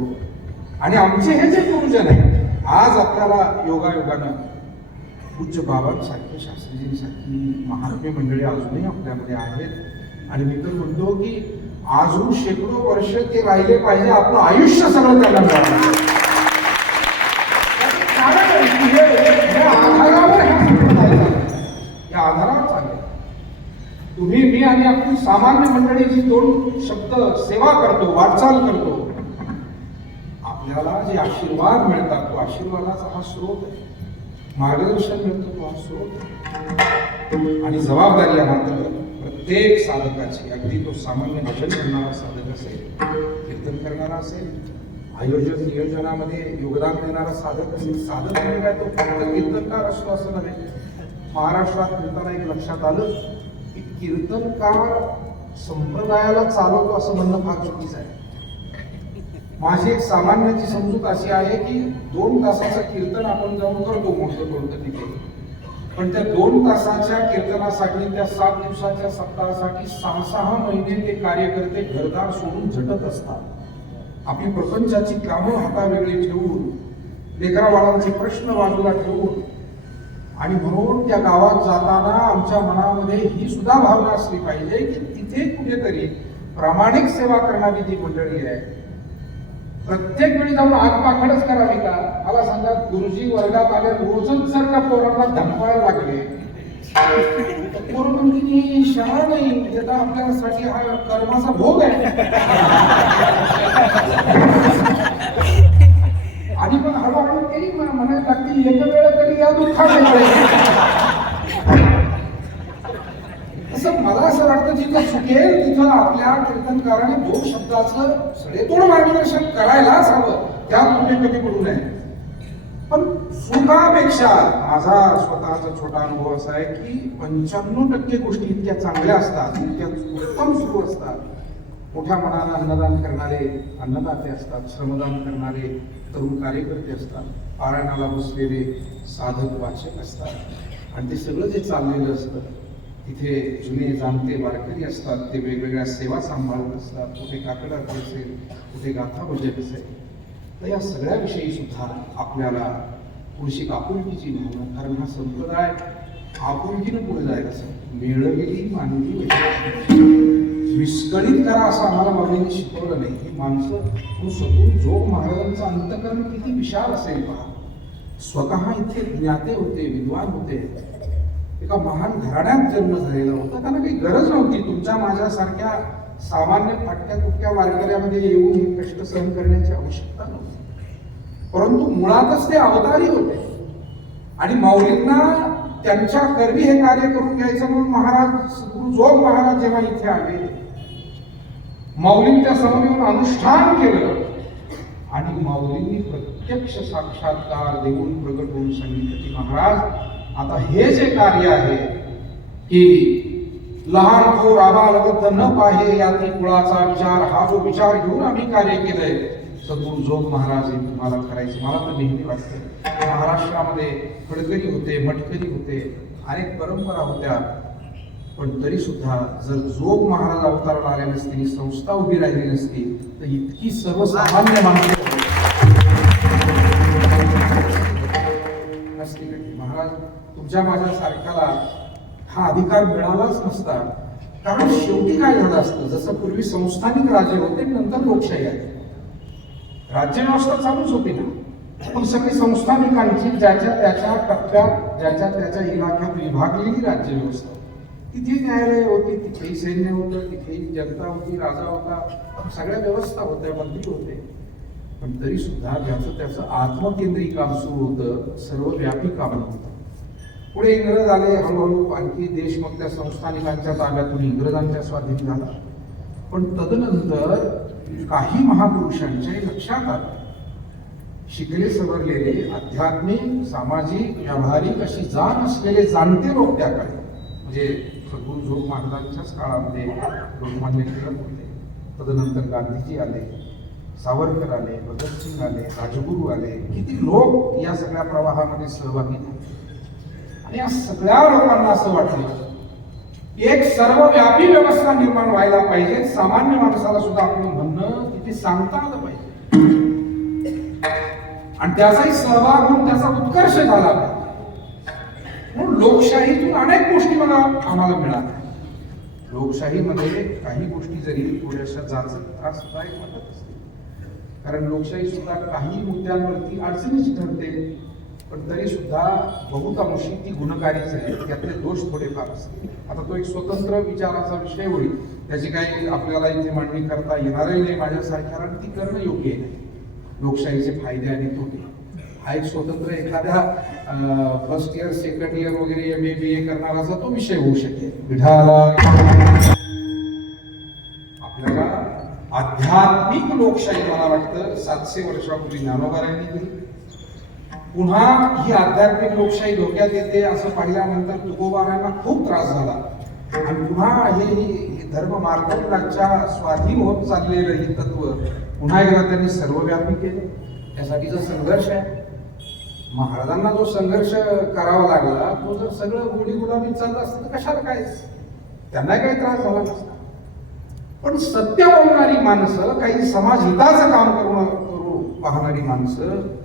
आणि आमचे हे जे गुरुजन आहे, आज आपल्याला योगायोगानं पूज्य बाबांसारखे, शास्त्रीजींसारखी महात्मे मंडळी अजूनही आपल्यामध्ये आहेत. आणि मी तर म्हणतो की अजून शेकडो वर्ष ते राहिले पाहिजे. आपलं आयुष्य सगळं त्यांना मिळालं. आधारावर या आधारावर चालेल. तुम्ही, मी आणि आपली सामान्य मंडळी जी दोन शब्द सेवा करतो, वाटचाल करतो, आपल्याला जे आशीर्वाद मिळतात तो आशीर्वादाचा हा स्रोत आहे. मार्गदर्शन मिळतं तो हा स्रोत आहे. आणि जबाबदारी आहे मात्र प्रत्येक साधकाची, अगदी तो सामान्य भजन करणारा साधक असेल, कीर्तन करणारा असेल, आयोजन नियोजनामध्ये योगदान देणारा साधक असेल. साधक म्हणजे काय? तो फक्त कीर्तनकार असतो असं नव्हे. महाराष्ट्रात फिरताना एक लक्षात आलं की कीर्तनकार संप्रदायाला चालवतो असं म्हणणं फार चुकीचं आहे. माझी एक सामान्याची समजूत अशी आहे की 2 तासाचं कीर्तन आपण जाऊन करतो मोठं थोडं तिथे, पण त्या 2 तासाच्या कीर्तनासाठी, त्या 7 दिवसाच्या सप्ताहासाठी 6 महिने ते कार्यकर्ते घरदार सोडून झटत असतात. आपली प्रपंचाची कामं हातावेगळी ठेवून, लेकरा बाळांचे प्रश्न बाजूला ठेवून. आणि म्हणून त्या गावात जाताना आमच्या मनामध्ये ही सुद्धा भावना असली पाहिजे की तिथे कुठेतरी प्रामाणिक सेवा करणारी जी मंडळी आहे, प्रत्येक वेळी जाऊन आगपाखडच करावी का? मला सांगा, गुरुजी वर्गात आले रोजच जर का पोरांना धमकायला लागले, पोरं म्हणतील शाळा नाही, त्याचा आपल्यासाठी हा कर्माचा भोग आहे. आणि पण हळूहळू तेही म्हणायला लागतील, एक वेळ तरी या दुःखाने आपल्या कीर्तनकाराने 2 शब्दाचं सडेतोड मार्गदर्शन करायलाच हवं, त्यात कुठे कमी पडू नये. पण सुखापेक्षा माझा स्वतःचा छोटा अनुभव असा आहे की 95% गोष्टी इतक्या चांगल्या असतात, इतक्या उत्तम सुरू असतात. मोठ्या मनानं अन्नदान करणारे अन्नदाते असतात, श्रमदान करणारे तरुण कार्यकर्ते असतात, पारायणाला बसलेले साधक वाचक असतात, आणि ते सगळं जे चाललेलं असतं तिथे जुने जाणते वारकरी असतात, ते वेगवेगळ्या सेवा सांभाळत असतात. कुठे काकडारती असेल, कुठे गाथा भजन असेल. तर या सगळ्याविषयी सुद्धा आपल्याला थोडीशी आपुलकीची भावना, कारण हा संप्रदाय आपुलकीनं पुढे जायला असं मिळवलेली मानवी विस्कळीत करा असं आम्हाला बाबांनी शिकवलं नाही. ही माणसं सगळं जोग महाराजांचं अंतकरण किती विशाल असेल पहा. स्वतः इथे ज्ञाते होते, विद्वान होते, एका महान घराण्यात जन्म झालेला होता. त्यांना काही गरज नव्हती तुमच्या माझ्यासारख्या सामान्य फाटक्या तुटक्या वारकऱ्यामध्ये येऊन हे कष्ट सहन करण्याची आवश्यकता नव्हती. परंतु मुळातच ते अवतारी होते, आणि माऊलींना त्यांच्या कर्मी हे कार्य करून घ्यायचं म्हणून महाराज गुरु जोग महाराज जेव्हा इथे आले, माऊलींच्या समोर येऊन अनुष्ठान केलं, आणि माऊलींनी प्रत्यक्ष साक्षात्कार देऊन प्रगट होऊन सांगितलं की महाराज, आता हे जे कार्य आहे की लहान थोर आबालगत न पाहे याती कुळाचा विचार, हा जो विचार घेऊन आम्ही कार्य केलंय, सद्गुरू जोग महाराज हे तुम्हाला करायचं. मला तर नेहमी वाटतं महाराष्ट्रामध्ये खडकरी होते, मटकरी होते, अनेक परंपरा होत्या, पण तरी सुद्धा जर जोग महाराज अवताराला आले नसते, संस्था उभी राहिली नसती, तर इतकी सर्वसामान्य माणसे नसती. महाराज तुमच्या माझ्या सारख्याला हा अधिकार मिळालाच नसता. कारण शेवटी काय झालं असतं, जसं पूर्वी संस्थानिक राजे होते, नंतर लोकशाही आली, राज्यव्यवस्था चालूच होती ना, पण सगळी संस्थानिकांची ज्याच्या त्याच्या टप्प्यात ज्याच्या त्याच्या इलाक्यात विभागलेली राज्यव्यवस्था. तिथे न्यायालय होती, तिथेही सैन्य होतं, तिथेही जनता होती, राजा होता, सगळ्या व्यवस्था होत्या, मंत्री होते. पण तरी सुद्धा ज्याचं त्याचं आत्मकेंद्री काम सुरू होतं, सर्वव्यापी काम नव्हतं. पुढे इंग्रज आले, हळूहळू आणखी देश मग त्या संस्थानिकांच्या ताब्यातून इंग्रजांच्या स्वाधीन झाला. पण तदनंतर काही महापुरुषांच्या लक्षात आलं, शिकले सवरलेले आध्यात्मिक सामाजिक व्यावहारिक अशी जाण असलेले जाणते लोक त्या काळी, म्हणजे सद्गुरू जोग महाराजांच्याच काळामध्ये लोकमान्य टिळक होते, तदनंतर गांधीजी आले, सावरकर आले, भगतसिंग आले, राजगुरू आले, किती लोक या सगळ्या प्रवाहामध्ये सहभागी झाले. आणि या सगळ्या लोकांना असं वाटलं एक सर्वव्यापी व्यवस्था निर्माण व्हायला पाहिजे, सामान्य माणसाला सुद्धा आपलं म्हणणं तिथे सांगता आलं पाहिजे, आणि त्याचाही सहभाग होऊन त्याचा उत्कर्ष झाला पाहिजे. म्हणून लोकशाहीतून अनेक गोष्टी मला आम्हाला मिळाल्या. लोकशाहीमध्ये काही गोष्टी जरी थोड्याशा त्रासदायक वाटत असतील, कारण लोकशाही सुद्धा काही मुद्द्यांवरती अडचणीची ठरते, पण तरी सुद्धा बहुतांशी ती गुणकारीच आहे, त्यातले दोष थोडेफार असतील. आता तो एक स्वतंत्र विचाराचा विषय होईल, त्याची काही आपल्याला इथे मांडणी करता येणारही नाही माझ्यासारख्या, आणि ती करणं योग्य आहे. लोकशाहीचे फायदे आणि तोटे हा एक स्वतंत्र एखाद्या फर्स्ट इयर सेकंड इयर वगैरे MA BA करणाराचा तो विषय होऊ शकेल. विठाला आपल्याला आध्यात्मिक लोकशाही मला वाटतं 700 वर्षापूर्वी ज्ञानोबारायांनी दिली. पुन्हा ही आध्यात्मिक लोकशाही धोक्यात येते असं पाहिल्यानंतर तुकोबारायांना खूप त्रास झाला, आणि पुन्हा हे धर्म मार्गदर्शकाच्या स्वाधीन होत चाललेलं हे तत्व पुन्हा एकदा त्यांनी सर्वव्यापी केलं. त्यासाठीचा संघर्ष आहे. महाराजांना जो संघर्ष करावा लागला तो जर सगळं गोडी गुलाबी चाललं असतं तर कशाला काय, त्यांना काही त्रास झाला नसता. पण सत्य बोलणारी माणसं, काही समाज हिताचं काम करू पाहणारी माणसं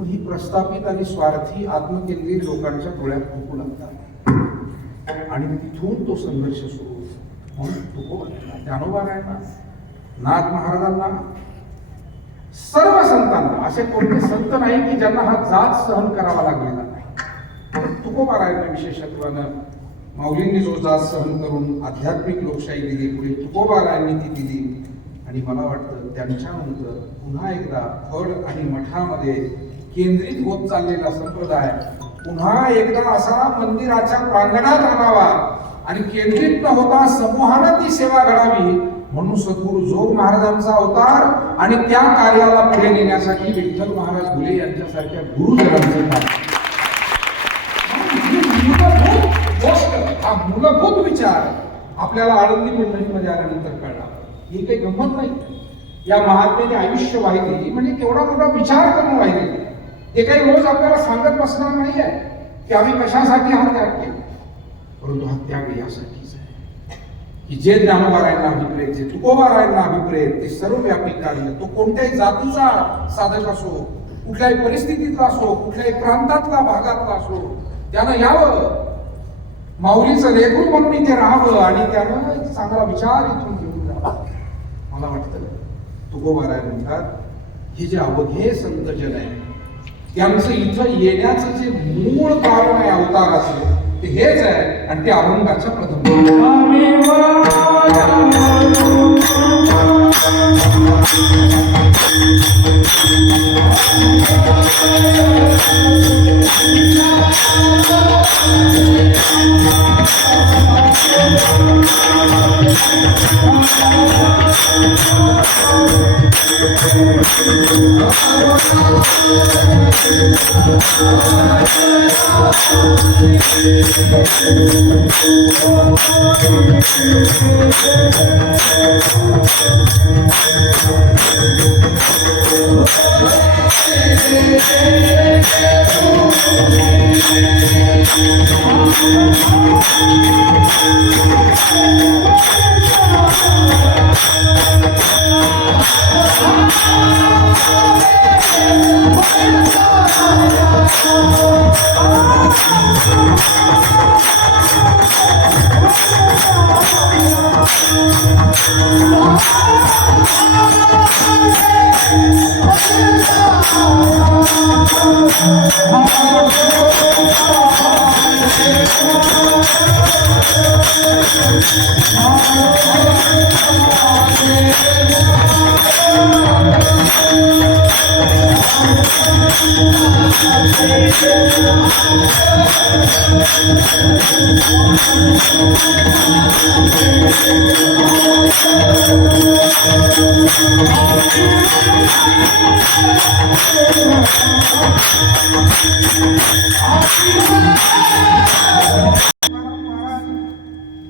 ही प्रस्थापित आणि स्वार्थी आत्मकेंद्रित लोकांच्या डोळ्यात फुकू लागतात, आणि तिथून तो संघर्ष सुरू होतो. म्हणून तुकोबारायांना, ज्ञानोबारायांना, नाथ महाराजांना, सर्व संतांना, असे कोणते संत नाही की ज्यांना हा जाच सहन करावा लागलेला नाही. तुकोबारायांना विशेषत्वानं माऊलींनी जो जाच सहन करून आध्यात्मिक लोकशाही दिली, पुढे तुकोबारायांनी ती दिली, आणि मला वाटतं त्यांच्यानंतर पुन्हा एकदा फड आणि मठामध्ये केंद्रित होत चाललेला संप्रदाय पुन्हा एकदा असा मंदिराच्या प्रांगणात आणावा आणि केंद्रित न होता समूहानं ती सेवा घडावी म्हणून सद्गुरू जोग महाराजांचा अवतार आणि त्या कार्याला पुढे नेण्यासाठी विठ्ठल महाराज घुले यांच्यासारख्या गुरुजनांचं कार्य. हा मूलभूत विचार आपल्याला आळंदी पंढरीमध्ये आल्यानंतर कळला. ही काही गंमत नाही. या महात्म्याने आयुष्य वाहिली म्हणजे केवढा मोठा विचार करून वाहिली. ते काही रोज आपल्याला सांगत बसणार नाही आहे की आम्ही कशासाठी हा त्याग केला, परंतु हा त्याग यासाठीच आहे की जे ज्ञानोबारायांना अभिप्रेत, जे तुकोबारायांना अभिप्रेत, ते सर्वव्यापी कार्य तो कोणत्याही जातीचा साधक असो, कुठल्याही परिस्थितीतला असो, कुठल्याही प्रांतातला भागातला असो, त्यानं यावं, माऊलीचं लेकरू म्हणून इथे राहावं आणि त्यानं चांगला विचार इथून घेऊन जावा. मला वाटतं तुकोबाराय म्हणतात हे जे अवघे संत जन आहे त्यांचं इथं येण्याचं जे मूळ कारण आहे अवताराचं ते हेच आहे आणि ते अभंगाच्या प्रथम.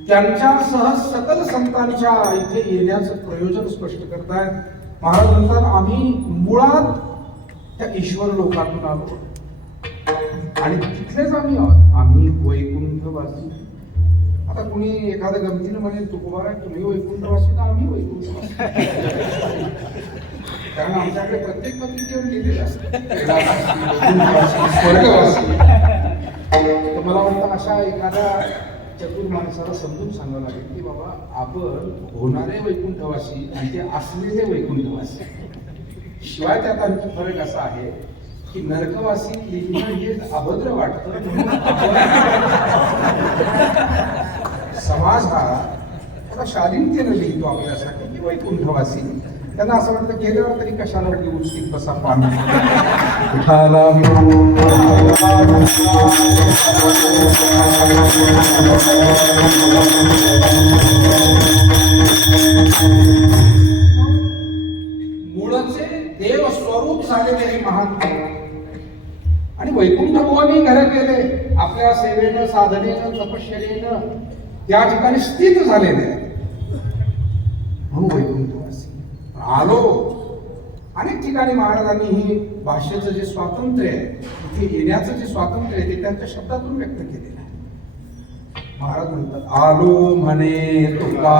त्यांच्यासह सकल संतांच्या इथे येण्याचं प्रयोजन स्पष्ट करतायत. महाराज म्हणतात आम्ही मुळात त्या ईश्वर लोकातून आलो आणि तिथलेच आम्ही आहोत. आम्ही वैकुंठवासी. आता कुणी एखाद्या गमतीनं म्हणेल तुकोबारा तुम्ही वैकुंठवासी का आम्ही वैकुंठवासी, कारण आमच्याकडे प्रत्येक पत्रिकेवर लिहिलेलं असतं स्वर्गवासी. तर मला वाटतं अशा एखाद्या चतुर माणसाला समजून सांगावं लागेल की बाबा आपण होणारे वैकुंठवासी आणि ते असलेले वैकुंठवासी. शिवाय त्यात आणखी फरक असा आहे की नरकवासी लिहिणं हे अभद्र वाटतं म्हणून समाज हा थोडा शालीनतेनं लिहितो आपल्यासाठी की वैकुंठवासी. त्यांना असं वाटतं गेल्यावर तरी कशाला उचलीत बसा पाणी मूळचे देव स्वरूप झालेले हे महान आणि वैकुंठ भुवनी घर केले आपल्या सेवेनं, साधनेनं, तपश्चर्येनं त्या ठिकाणी स्थित झालेले म्हणून वैकुंठवासी. आलो अनेक ठिकाणी महाराजांनी ही भाषेचं जे स्वातंत्र्य आहे, इथे येण्याचं जे स्वातंत्र्य आहे ते त्यांच्या शब्दातून व्यक्त केलेलं आहे. महाराज म्हणतात आलो म्हणे तुका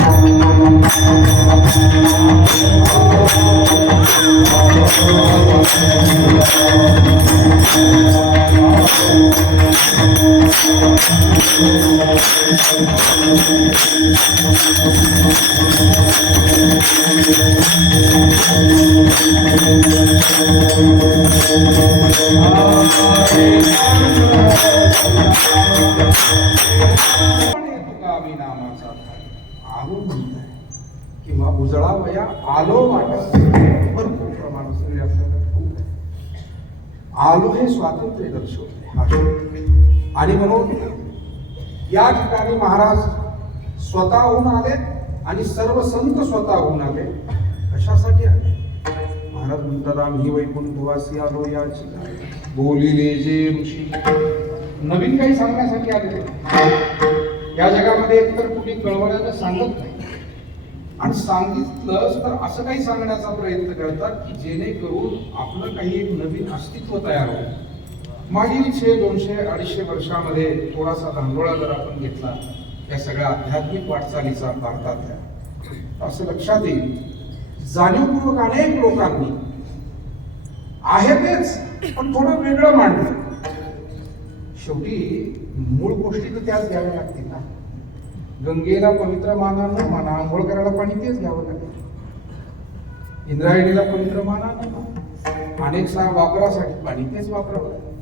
आलो म्हणताय किंवा उजळा वया आलो वाटत भरपूर प्रमाण असलेले आपल्याला खूप आहे. आलो हे स्वातंत्र्य दर्शवते आणि म्हणून या ठिकाणी महाराज स्वतःहून आले आणि सर्व संत स्वतःहून आले. कशासाठी आले? महाराज म्हणतात, आम्ही वैकुंठवासी आलो याची बोलिले जे ऋषी. नवीन काही सांगण्यासाठी आले. या जगामध्ये एकतर कुणी कळवळ्याला सांगत नाही, आणि सांगितलं तर असं काही सांगण्याचा प्रयत्न करतात की जेणेकरून आपलं काही एक नवीन अस्तित्व तयार होईल. मागील 200, 250 वर्षामध्ये थोडासा धांडोळा जर आपण घेतला या सगळ्या आध्यात्मिक वाटचालीचा भारतातल्या, असं लक्षात येईल जाणीवपूर्वक अनेक लोकांनी आहे तेच पण थोडं वेगळं मांडलं. शेवटी मूळ गोष्टी तर त्याच घ्याव्या लागतील ना. गंगेला पवित्र मानानं म्हणा, आंघोळ करायला पाणी तेच घ्यावं लागेल. इंद्रायणीला पवित्र मानानं अनेक वापरासाठी पाणी तेच वापरावं लागेल.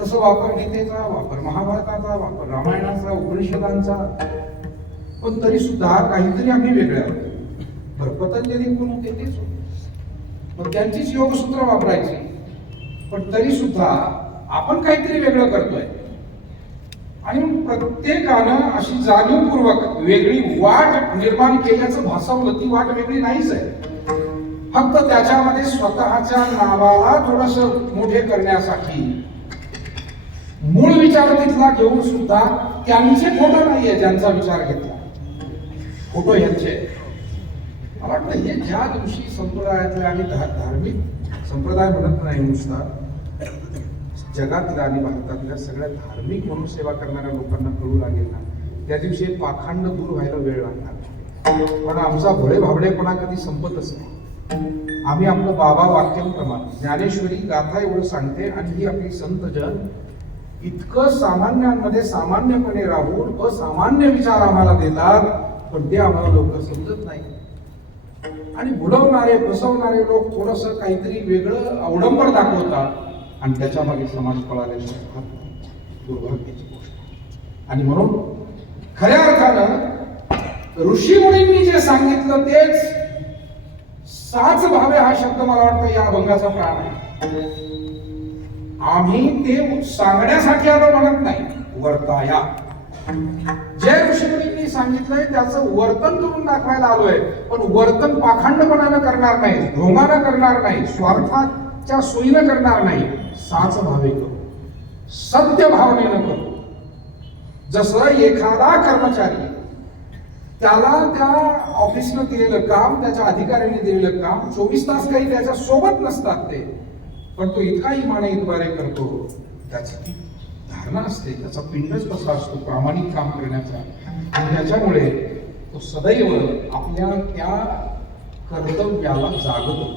तसं वापर गीतेचा, वापर महाभारताचा, वापर रामायणाचा, उपनिषदांचा, पण तरी सुद्धा काहीतरी आम्ही वेगळे आहोत. बरं, पतंजली कोण होते? तेच होते, पण त्यांचीच योगसूत्र वापरायची, पण तरी सुद्धा आपण काहीतरी वेगळं करतोय. आणि प्रत्येकानं अशी जाणीवपूर्वक वेगळी वाट निर्माण केल्याचं भासवलं. ती वाट वेगळी नाहीच आहे, फक्त त्याच्यामध्ये स्वतःच्या नावाला थोडस मोठे करण्यासाठी मूळ विचार तिथला घेऊन सुद्धा त्यांचे फोटो नाहीये ज्यांचा विचार घेतला, फोटो यांचे. मला वाटतं हे ज्या दिवशी संप्रदायातले आणि धार्मिक संप्रदाय म्हणत नाही नुसता, जगातल्या आणि भारतातल्या सगळ्या धार्मिक म्हणून सेवा करणाऱ्या लोकांना कळू लागेल ना, त्या दिवशी पाखंड दूर व्हायला वेळ लागणार. पण आमचा भोळे भाबडेपणा कधी संपतच नाही. आम्ही आपलं बाबा वाक्यांप्रमाणे ज्ञानेश्वरी गाथा एवढं सांगते, आणि ही आपली संत जन इतकं सामान्यांमध्ये सामान्यपणे राहून असामान्य विचार आम्हाला देतात, पण ते आम्हाला लोक समजत नाही. आणि बुडवणारे फसवणारे लोक थोडस काहीतरी वेगळं अवडंबर दाखवतात, आणि त्याच्या मागे समाज पळाल्याशिवाय दुर्भाग्याची गोष्ट. आणि म्हणून खऱ्या अर्थानं ऋषी मुनींनी जे सांगितलं तेच साच भावे हा शब्द मला वाटतं या अभंगाचा प्राण आहे. आम्ही ते सांगण्यासाठी आलो म्हणत नाही, वर्ताया. जे ऋषीमुनींनी सांगितलंय त्याचं वर्तन करून दाखवायला आलोय, पण वर्तन पाखंडपणानं करणार नाही, ढोंगानं करणार नाही, स्वार्थाच्या सोयीनं करणार नाही, साच भावे करू, सत्य भावनेनं करू. जसं एखादा कर्मचारी त्याला त्या ऑफिसनं दिलेलं काम, त्याच्या अधिकाऱ्याने दिलेलं काम 24 तास काही त्याच्या सोबत नसतात ते, पण तो इतका इमानईद्वारे करतो, त्याची ती धारणा असते, त्याचा पिंडच तसा असतो प्रामाणिक काम करण्याचा. आणि त्याच्यामुळे तो सदैव आपल्या त्या कर्तव्याला जागतो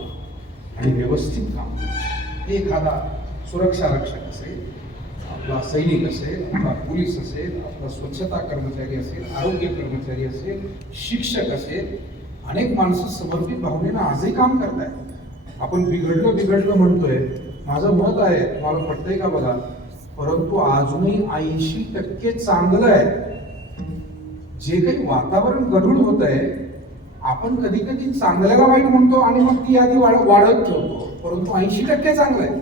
आणि व्यवस्थित काम. एखादा सुरक्षा रक्षक असेल, आपला सैनिक असेल, आपला पोलीस असेल, आपला स्वच्छता कर्मचारी असेल, आरोग्य कर्मचारी असेल, शिक्षक असेल, अनेक माणसं समर्पित भावनेनं आजही काम करतायत. आपण बिघडलं म्हणतोय, माझं मत आहे, तुम्हाला पटतंय का बघा, परंतु अजूनही 80% चांगलं आहे. जे काही वातावरण गढूळ होत आहे, आपण कधी कधी चांगल्याला वाईट म्हणतो आणि मग ती यादी वाढत ठेवतो, परंतु 80% चांगलं आहे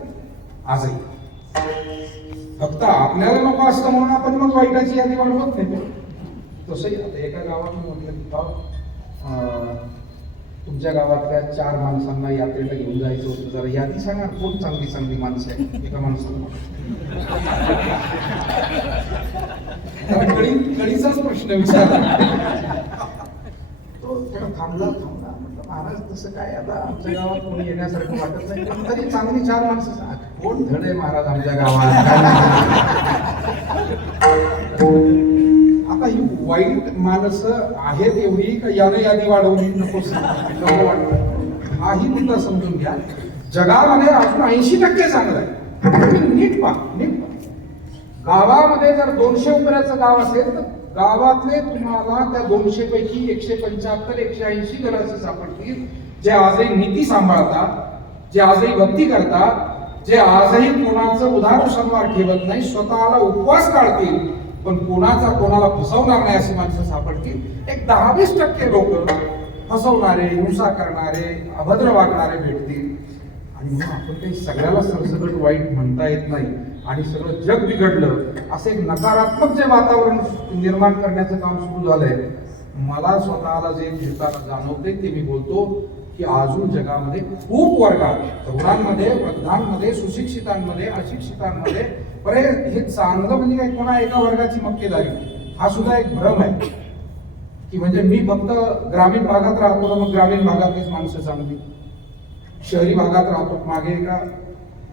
आजही. फक्त आपल्याला नको असतं म्हणून आपण मग वाईटाची यादी वाढवत नाही. तसंही आता एका गावात म्हटलं की तुमच्या गावातल्या 4 माणसांना यात्रेला घेऊन जायचं होतं, जरा यादी सांगा कोण चांगली चांगली माणसं आहे. एका माणसाला कळीचाच प्रश्न विचारला. तो थोडा थांबला. म्हटलं महाराज तसं काय, आता आमच्या गावात कोणी येण्यासारखं वाटत नाही, पण तरी चांगली 4 माणसं. कोण धड आहे महाराज आमच्या गावात? आता ही वाईट माणसं आहेत एवढी का याने यादी वाढवली नको वाटतं. हाही मुद्दा समजून घ्या. जगामध्ये अजून 80% चांगलं आहे. नीट पहा. गावामध्ये जर 200 उमऱ्याचं गाव असेल तर गावातले तुम्हाला त्या 200 पैकी 175, 180 घराचे सापडतील जे आजही नीती सांभाळतात, जे आजही भक्ती करतात, जे आजही कोणाचं उधार संवार ठेवत नाही, स्वतःला उपवास काढतील, पण कोणाला फसवणार नाही अशी माणसं सापडतील. एक 10-20% लोक फसवणारे, हिंसा करणारे, अभद्र वागणारे भेटतील. आणि म्हणून आपण काही सगळ्याला सरसकट वाईट म्हणता येत नाही. आणि सगळं जग बिघडलं असं एक नकारात्मक जे वातावरण निर्माण करण्याचं काम सुरू झालंय. मला स्वतःला जे घेताना जाणवते ते मी बोलतो की अजून जगामध्ये खूप वर्गात, तरुणांमध्ये, वृद्धांमध्ये, सुशिक्षितांमध्ये, अशिक्षितांमध्ये, बरे हे चांगलं म्हणजे काय कोणा एका वर्गाची मक्तेदारी, हा सुद्धा एक भ्रम आहे की म्हणजे मी फक्त ग्रामीण भागात राहतो ना मग ग्रामीण भागातलीच माणसं चांगली, शहरी भागात राहतो. मागे एका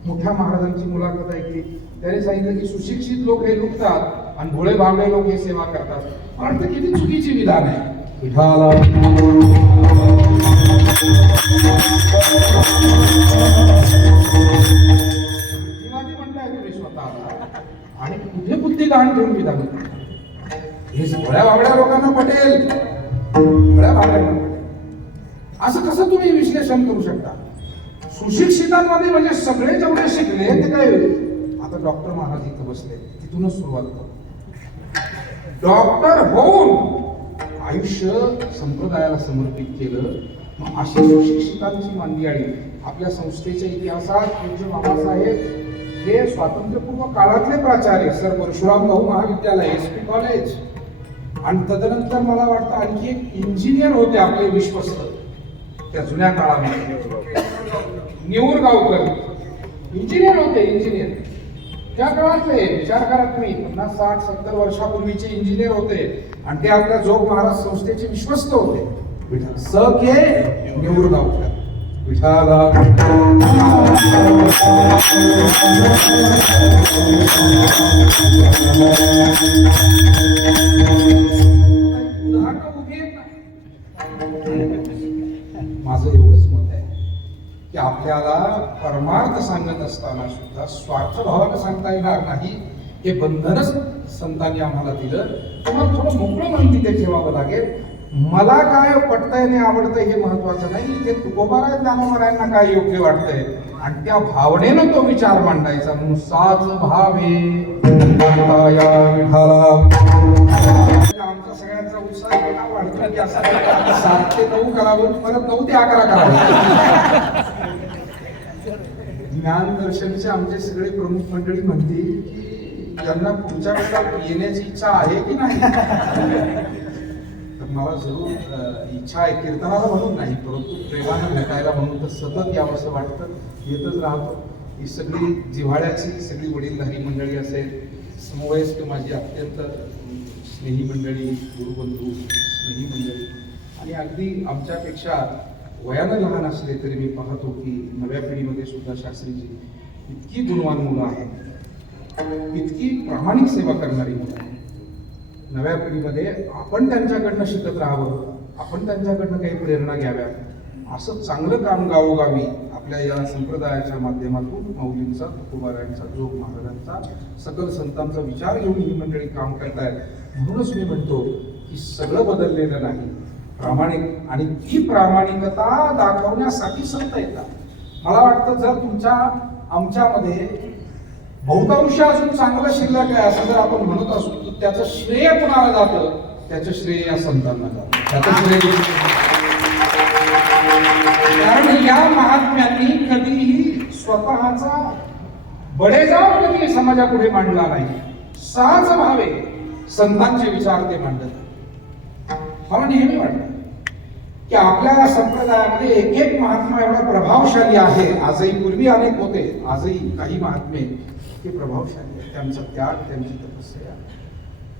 मोठ्या महाराजांची मुलाखत ऐकली, त्याने सांगितलं की सुशिक्षित लोक हे लुटतात आणि भोळे भावळे लोक हे सेवा करतात. मला वाटतं किती चुकीची विधान आहे. विठाला म्हणताय तुम्ही स्वतः आणि कुठे बुद्धी गहाण ठेवून विधान हे भोळ्या भावड्या लोकांना पटेल, भोळ्या भावड्यांना पटेल असं कसं तुम्ही विश्लेषण करू शकता? सुशिक्षितांमध्ये म्हणजे सगळे जेवढे शिकले ते काय, आता डॉक्टर महाराज इथं बसले, तिथूनच सुरुवात करतो. डॉक्टर होऊन आयुष्य संप्रदायाला समर्पित केलं. मग अशी सुशिक्षितांची मंडळी आपल्या संस्थेच्या इतिहासात पूज्य बाबासाहेब हे स्वातंत्र्यपूर्व काळातले प्राचार्य, सर परशुराम भाऊ महाविद्यालय, SP कॉलेज, आणि तदनंतर मला वाटतं आणखी एक इंजिनियर होते आपले विश्वस्त त्या जुन्या काळामध्ये, निवूरगावकर इंजिनियर होते. इंजिनियर त्या काळातले विचार करा तुम्ही, 50, 60, 70 वर्षापूर्वीचे इंजिनियर होते आणि ते आपल्या जोग महाराज संस्थेचे विश्वस्त होते. स के निवूरगावकर विठाला माझं एवढंच मत आहे की आपल्याला परमार्थ सांगत असताना सुद्धा स्वार्थ भावानं सांगता येणार नाही. हे बंधनच संतांनी आम्हाला दिलं. तुम्हाला थोडं मोकळं मन तिथे ठेवावं लागेल. मला काय पटतंय नाही आवडतंय हे महत्वाचं नाही, ते तुकोबाराय ज्ञानोबारायांना काय योग्य वाटतंय आणि त्या भावनेनं तो विचार मांडायचा. म्हणून साच भावे या विठाला आमचा सगळ्यांचा उत्साह इतका वाढतो की असा 7 ते 9 करावं, परत 9 ते 11 करावं. ज्ञान दर्शनचे आमचे सगळे प्रमुख मंडळी म्हणतील की यांना पुढच्या वेळेला येण्याची इच्छा आहे की नाही. तर मला जरूर इच्छा आहे, कीर्तनाला म्हणून नाही परंतु प्रेमानं भेटायला म्हणून तर सतत यावं असं वाटतं, येतच राहतो. ही सगळी जिव्हाळ्याची सगळी वडीलधारी मंडळी असेल, समवयस्क माझी अत्यंत स्नेही मंडळी, गुरुबंधू स्नेही मंडळी, आणि अगदी आमच्यापेक्षा वयानं लहान असले तरी मी पाहतो की नव्या पिढीमध्ये सुद्धा शास्त्रीची इतकी गुणवान मुलं आहेत, इतकी प्रामाणिक सेवा करणारी मुलं आहेत. नव्या पिढीमध्ये आपण त्यांच्याकडनं शिकत राहावं, आपण त्यांच्याकडनं काही प्रेरणा घ्याव्या. असं चांगलं काम गावोगावी आपल्या या संप्रदायाच्या माध्यमातून माऊलींचा, तुकोबारायांचा, जोग महाराजांचा, सकल संतांचा विचार घेऊन ही मंडळी काम करतायत. म्हणूनच मी म्हणतो की सगळं बदललेलं नाही, प्रामाणिक, आणि ती प्रामाणिकता दाखवण्यासाठी संत येतात. मला वाटतं जर तुमच्या आमच्यामध्ये बहुतांश अजून चांगलं शिल्लक आहे असं जर आपण म्हणत असू तर त्याचं श्रेय कुणाला जातं? त्याचं श्रेय या संतांना जातं. त्याचं श्रेय, कारण या महात्म्यांनी कधीही स्वतःचा बडेजाव कधी समाजापुढे मांडला नाही. साच भावे संतांचे विचार ते मांडत. मला नेहमी वाटतं की आपल्या संप्रदायामध्ये एक एक महात्मा एवढा प्रभावशाली आहे. आजही, पूर्वी अनेक होते, आजही काही महात्मे ते प्रभावशाली आहे. त्यांचा त्याग, त्यांची तपस्या,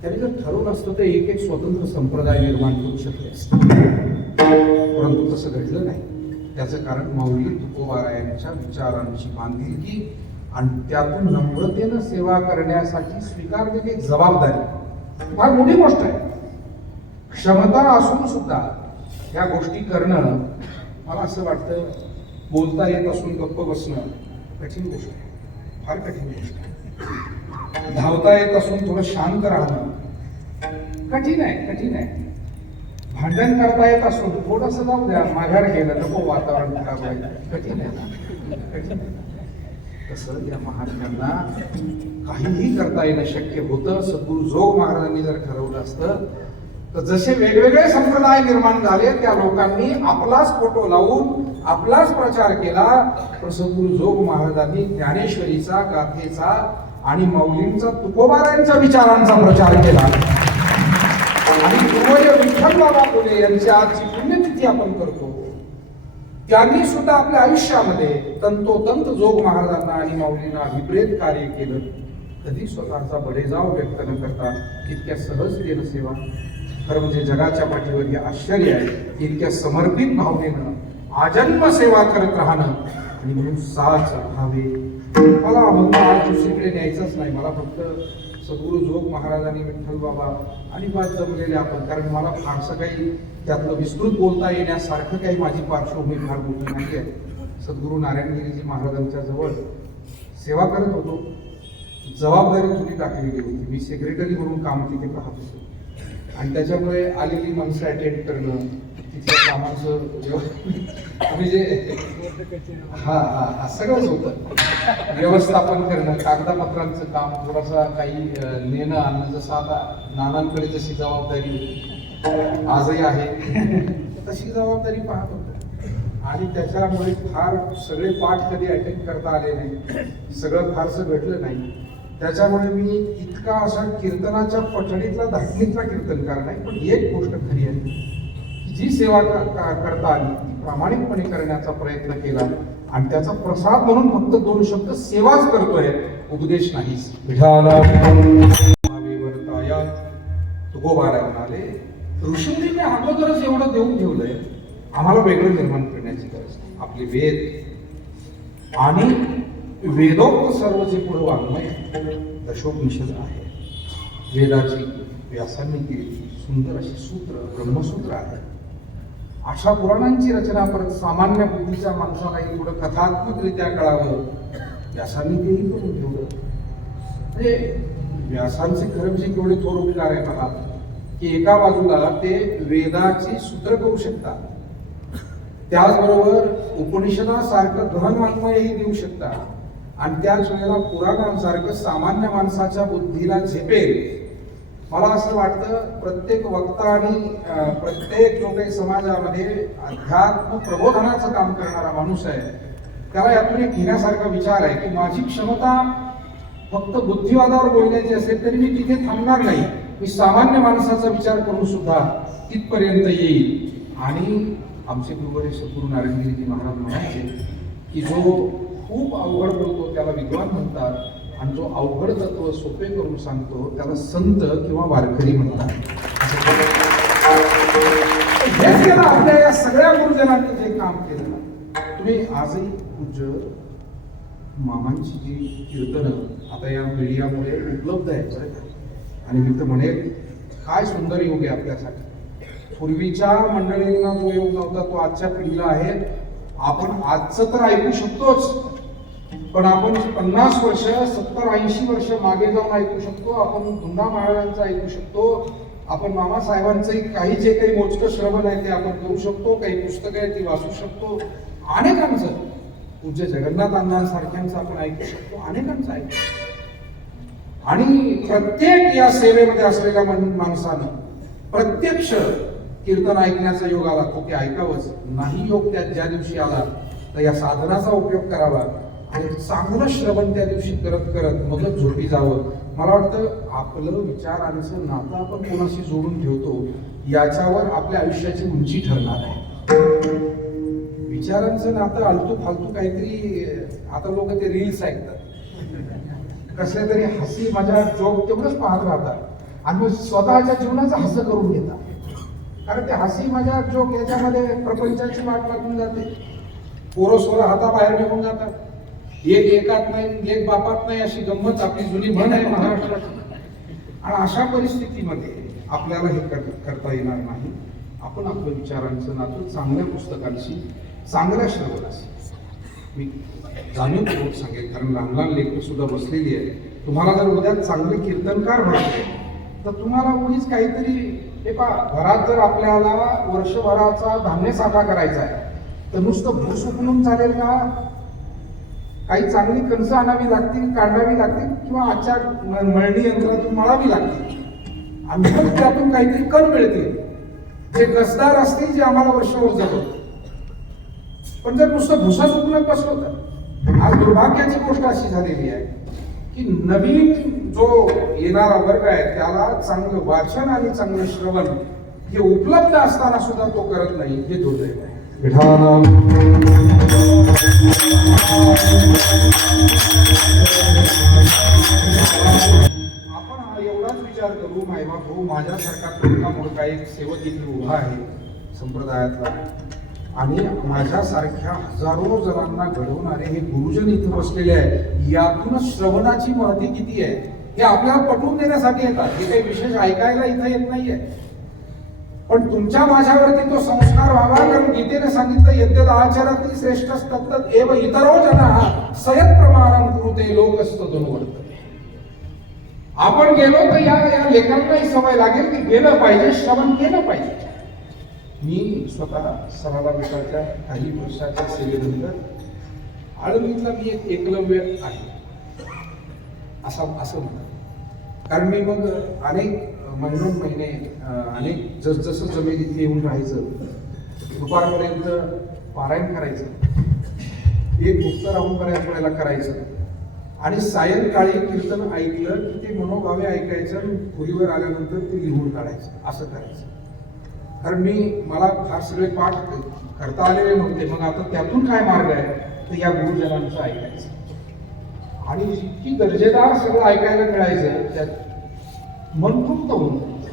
त्यांनी जर ठरवलं असतं तर एक एक स्वतंत्र संप्रदाय निर्माण करू शकले असते, परंतु तसं घडलं नाही. त्याचं कारण माऊली तुकोबारायांच्या विचारांची बांधिलकी आणि त्यातून नम्रतेनं सेवा करण्यासाठी स्वीकारलेली जबाबदारी फार मोठी गोष्ट आहे. क्षमता असून सुद्धा या गोष्टी करणं, मला असं वाटतं, बोलता येत असून गप्प बसणं कठीण गोष्ट आहे, फार कठीण गोष्ट आहे. धावता येत असून थोडं शांत राहणं कठीण आहे, कठीण आहे. भांडण करता येत असून थोडंसं जाऊ द्या, माघार गेलं, नको वातावरण खराब व्हायचं, कठीण आहे ना, कठीण आहे. तसं या महात्म्यांना काहीही करता येणं शक्य होतं. सद्गुरू जोग महाराजांनी जर ठरवलं असतं तर जसे वेगवेगळे संप्रदाय निर्माण झाले त्या लोकांनी आपलाच फोटो लावून आपलाच प्रचार केला. पण सद्गुरू जोग महाराजांनी ज्ञानेश्वरीचा, गाथेचा आणि माऊलींचा तुकोबारायांच्या विचारांचा प्रचार केला आणि गुरुवर्य विठ्ठल बाबा फुले यांची आजची पुण्यतिथी आपण करतो. त्यांनी सुद्धा आपल्या आयुष्यामध्ये तंतोतंत जोग महाराजांना आणि माऊलींना अभिप्रेत कार्य केलं. कधी स्वतःचा बडेजाव व्यक्त न करता इतक्या सहजतेनं सेवा. खरं म्हणजे जगाच्या पाठीवर हे आश्चर्य आहे. इतक्या समर्पित भावनेनं आजन्म सेवा करत राहणं आणि म्हणून साच राहावे. मला म्हणून आज दुसरीकडे न्यायचंच नाही. मला फक्त सद्गुरू जोग महाराजांनी विठ्ठल बाबा आणि बात जमलेले आपण, कारण मला फारसं काही त्यातलं विस्तृत बोलता येण्यासारखं काही माझी पार्श्वभूमी फार मोठी नाही आहे. सद्गुरू नारायणगिरीजी महाराजांच्या जवळ सेवा करत होतो. जबाबदारी थोडी टाकलेली होती. मी सेक्रेटरी म्हणून काम तिथे पाहत होतो आणि त्याच्यामुळे आलेली माणसं अटेंड करणं, तिथल्या कामाचं म्हणजे हा सगळंच होतं. व्यवस्थापन करणं, कागदपत्रांचं काम, थोडासा काही नेणं आणणं, जसं आता नानांकडे जशी जबाबदारी आजही आहे तशी जबाबदारी पाहत होतो. आणि त्याच्यामुळे फार सगळे पाठ कधी अटेंड करता आले नाही, सगळं फारसं घडलं नाही. त्याच्यामुळे मी इतका असा कीर्तनाच्या पठडीतला धाटणीतला कीर्तनकार नाही. पण एक गोष्ट खरी आहे, जी सेवा करता आली ती प्रामाणिकपणे करण्याचा प्रयत्न केला आणि त्याचा प्रसाद म्हणून फक्त 2 शब्द सेवाच करतोय, उपदेश नाहीच. तुकोबाराय म्हणाले, ऋषींनी अगोदरच एवढं देऊन ठेवलंय, आम्हाला वेगळं निर्माण करण्याची गरज नाही. आपले वेद आणि वेदोक्त सर्व जे पुढे वाङ्मय दशोपनिषद आहे, वेदाची व्यासांनी केलेली सुंदर अशी सूत्र, ब्रह्मसूत्र आहे. अशा पुराणांची रचना परत सामान्य बुद्धीच्या माणसालाही थोडं कथात्मकरित्या कळावं, व्यासांनी तेही करून ठेवलं. म्हणजे व्यासांचे खरं म्हणजे केवढे थोर उपकार आहे पहा, की एका बाजूला ते वेदाची सूत्र करू शकतात, त्याचबरोबर उपनिषदासारखं गहन वाङ्मयही देऊ शकतात आणि त्याच वेळेला पुराणांसारखं सामान्य माणसाच्या बुद्धीला झेपेल. मला असं वाटतं प्रत्येक वक्ता आणि प्रत्येक जो काही समाजामध्ये अध्यात्म प्रबोधनाचं काम करणारा माणूस आहे, त्याला यातून एक घेण्यासारखा विचार आहे की माझी क्षमता फक्त बुद्धिवादावर बोलण्याची असेल तरी मी तिथे थांबणार नाही, मी सामान्य माणसाचा विचार करून सुद्धा तिथपर्यंत येईल. आणि आमचे गुरुवर्य सद्गुरू नारायणगिरीजी महाराज म्हणायचे की जो खूप अवघड बोलतो त्याला विद्वान म्हणतात आणि जो अवघड तत्व सोपे करून सांगतो त्याला संत किंवा वारकरी म्हणतात. हेच केलं आपल्या या सगळ्या गुरुजनांनी जे काम केलं. तुम्ही आजही पूज्य मामांची जी कीर्तनं आता या मीडियामुळे उपलब्ध आहेत आणि मी तर म्हणेल काय सुंदर योग आहे आपल्यासाठी. पूर्वीच्या मंडळींना जो योग नव्हता तो आजच्या पिढीला आहे. आपण आजचं तर ऐकू शकतोच, पण आपण 50 वर्ष 70-80 वर्ष मागे जाऊन ऐकू शकतो. आपण धुंदा महाराजांचं ऐकू शकतो, आपण मामासाहेबांचंही काही जे काही मोजकं श्रवण आहे ते आपण करू शकतो, काही पुस्तकं आहेत ती वाचू शकतो. अनेकांचं पूज्य जगन्नाथ अण्णांसारख्यांचं आपण ऐकू शकतो, अनेकांचं ऐकू. आणि प्रत्येक या सेवेमध्ये असलेल्या माणसानं प्रत्यक्ष कीर्तन ऐकण्याचा योग आला तो ते ऐकावंच. नाही योग त्यात ज्या दिवशी आला तर या साधनाचा उपयोग करावा आणि चांगलं श्रवण त्या दिवशी करत करत मगच झोपी जावं. मला वाटतं आपलं विचारांचं नातं आपण कोणाशी जोडून ठेवतो याच्यावर आपल्या आयुष्याची उंची ठरणार आहे. विचारांचं नातं आलतू फालतू काहीतरी, आता लोक ते रील्स ऐकतात, कसले तरी हसी मजाक जोक तेवढंच पाहत राहतात आणि मग स्वतःच्या जीवनाचं हसं करून घेतात. कारण ते हसी मजाक जोक याच्यामध्ये प्रपंचाची वाट लागून जाते. पोरं सोरं हाताबाहेर निघून जातात, एक एकात नाही एक बापात नाही अशी गंमत आपली जुनी म्हण आहे महाराष्ट्राची. आणि अशा परिस्थितीमध्ये आपल्याला हे करता येणार नाही. आपण आपलं विचारांचं नातं चांगल्या पुस्तकांशी, चांगल्या श्रवणाशी, मी जाणीवपूर्वक सांगेल कारण लहान लहान लेकरं सुद्धा बसलेली आहे. तुम्हाला जर उद्या चांगले कीर्तनकार व्हायचे तर तुम्हाला उगीच काहीतरी हे पहा, घरात जर आपल्याला वर्षभराचा धान्य साठा करायचा आहे तर नुसतं भूस उकळून चालेल का? काही चांगली कणसं आणावी लागतील, काढावी लागतील किंवा आजच्या मळणी यंत्रातून मळावी लागतील आणि मग त्यातून काहीतरी कण मिळतील जे कसदार असतील, जे आम्हाला वर्षभर जगवतील. पण जर नुसतं भुसा चुकूनच बसलो तर आज दुर्भाग्याची गोष्ट अशी झालेली आहे की नवीन जो येणारा वर्ग आहे त्याला चांगलं वाचन आणि चांगलं श्रवण हे उपलब्ध असताना सुद्धा तो करत नाही, हे दुर्दैव आहे. आपण एवढाच विचार करू, मायबाप हो माझ्यासारखा तोडका मोडका एक सेवक इथे उभा आहे संप्रदायातला, आणि माझ्यासारख्या हजारो जणांना घडवणारे हे गुरुजन इथे बसलेले आहेत, यातूनच श्रवणाची महती किती आहे हे आपल्याला पटवून देण्यासाठी येतात. हे काही विशेष ऐकायला इथं येत नाहीये, पण तुमच्या माझ्यावरती तो संस्कार व्हावा. कारण गीतेने सांगितलं यद्यद आचरती श्रेष्ठ तत्तद एव इतरो जनः सयत प्रमाणं कुरुते लोकस्तदनुवर्तते. आपण गेलो तर या लेखांनाही सवय लागेल की गेलं पाहिजे, श्रवण केलं पाहिजे. मी स्वतः सराला विषयाच्या काही वर्षाच्या सेवेनंतर आळंदीतला मी एक एकलव्य आहे असं म्हणतात. कारण मी मग अनेक महिने अनेक जसजसं जमेल इथे येऊन राहायचं, दुपारपर्यंत पारायण करायचं, एक मुक्त राहून बऱ्याच वेळेला करायचं, आणि सायंकाळी कीर्तन ऐकलं की ते मनोभावे ऐकायचं, खोलीवर आल्यानंतर ते लिहून काढायचं, असं करायचं. कारण मला फार सगळे पाठ करता आलेले नव्हते. मग आता त्यातून काय मार्ग आहे तर या गुरुजनांचं ऐकायचं, आणि जितकी दर्जेदार सगळं ऐकायला मिळायचं त्यात मन तृप्त होऊन जायचं.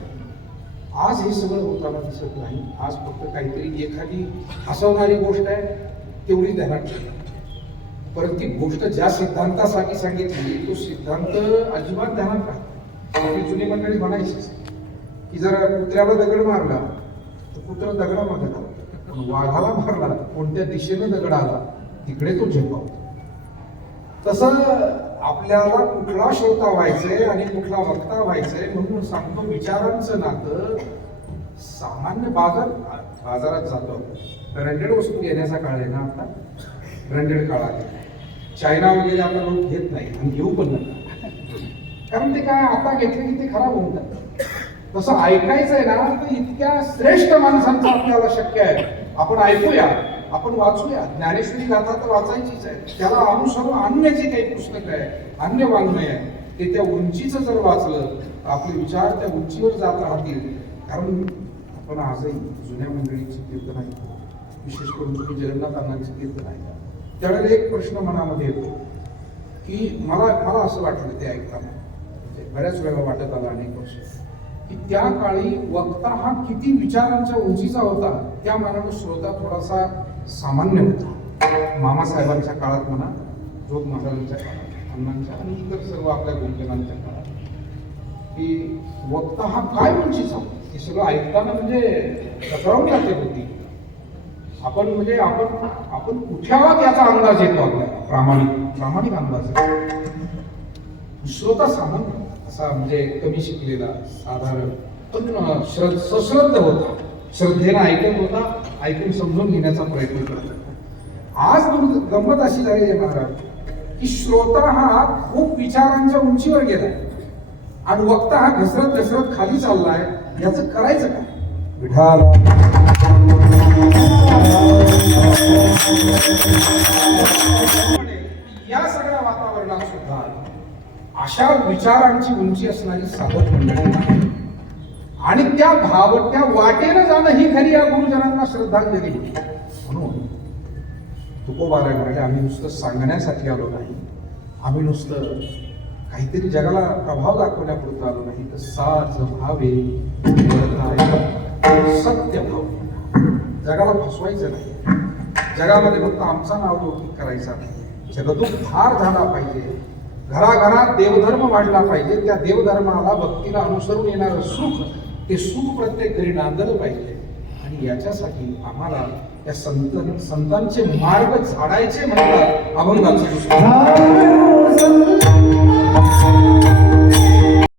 आज हे सगळं होताना दिसत नाही. आज फक्त काहीतरी एखादी हसवणारी गोष्ट आहे तेवढी ध्यानात ठेवा, परत ती गोष्ट ज्या सिद्धांतासाठी सांगितली तो सिद्धांत अजिबात ध्यानात राहतो. आपली जुनी मंडळी म्हणायची की जर कुत्र्याला दगड मारला तर कुत्रा दगडामध्ये धावतो, पण वाघाला मारला कोणत्या दिशेने दगड आला तिकडे तो झेपावतो. तसं आपल्याला कुठला श्रोता व्हायचंय आणि कुठला वक्ता व्हायचंय म्हणून सांगतो. विचारांचं नातं सामान्य बाजारात जातो, ब्रँडेड वस्तू घेण्याचा काळ आहे ना आता, ब्रँडेड काळ आहे. चायना वगैरे आता लोक घेत नाही आणि घेऊ पण नाही, कारण ते काय आता घेतले की ते खराब होऊन जातात. तसं ऐकायचं आहे ना तर इतक्या श्रेष्ठ माणसांचं आपल्याला शक्य आहे. आपण ऐकूया, आपण वाचूया. ज्ञानेश्वरी गाथा तर वाचायचीच आहे, त्याला अनुसरून अन्य जे काही पुस्तक आहे, अन्य वाङ्मय आहे, ते त्या उंचीचं जर वाचलं तर आपले विचार त्या उंचीवर जात राहतील. कारण आपण आजही जुन्या मंडळीची कीर्तन ऐकतो, विशेष करून तुम्ही जगन्नाथ अण्णांची कीर्तन ऐका, त्यावेळेला एक प्रश्न मनामध्ये येतो की मला असं वाटलं ते ऐकताना, म्हणजे बऱ्याच वेळेला वाटत आलं अनेक वर्ष, की त्या काळी वक्ता हा किती विचारांच्या उंचीचा होता. त्या मानाने श्रोता थोडासा सामान्य होता. मामासाहेबांच्या काळात म्हणा, जोग महाराजांच्या काळात, अण्णांच्या आणि इतर सर्व आपल्या गुरुजनांच्या काळात, की वक्ता हा काय उंचीचा होता हे सगळं ऐकताना म्हणजे कचरावून जाते होती. आपण कुठे आहोत याचा अंदाज येतो आपल्याला, प्रामाणिक अंदाज. श्रोता सामान्य असा म्हणजे कमी शिकलेला, साधारण पण सश्रद्ध होता, श्रद्धेनं ऐकत होता, ऐकून समजून घेण्याचा प्रयत्न करत होता. आज गंमत अशी झाली आहे महाराज की श्रोता हा खूप विचारांच्या उंचीवर गेलाय आणि वक्ता हा घसरत खाली चाललाय. याचं करायचं काय? विठाल या सगळ्या वातावरणात सुद्धा अशा विचारांची उंची असणारी साधक मंडळी आणि त्या वाटेनं जाणं ही खरी या गुरुजनांना श्रद्धांजली. म्हणून तुकोबाराय म्हणाले, आम्ही नुसतं सांगण्यासाठी आलो नाही, आम्ही नुसतं काहीतरी जगाला प्रभाव दाखवण्यापुरतं आलो नाही, तर साज भावे सत्य भाव. जगाला फसवायचं नाही, जगामध्ये फक्त आमचा नाव लौकिक करायचा नाही, जगतून फार झाला पाहिजे, घराघरात देवधर्म वाढला पाहिजे, त्या देवधर्माला भक्तीला अनुसरून येणारं सुख, ते सुख प्रत्येक घरी नांदलं पाहिजे. आणि याच्यासाठी आम्हाला या संतांचे मार्ग झाडायचे म्हणतात अभंगाचं.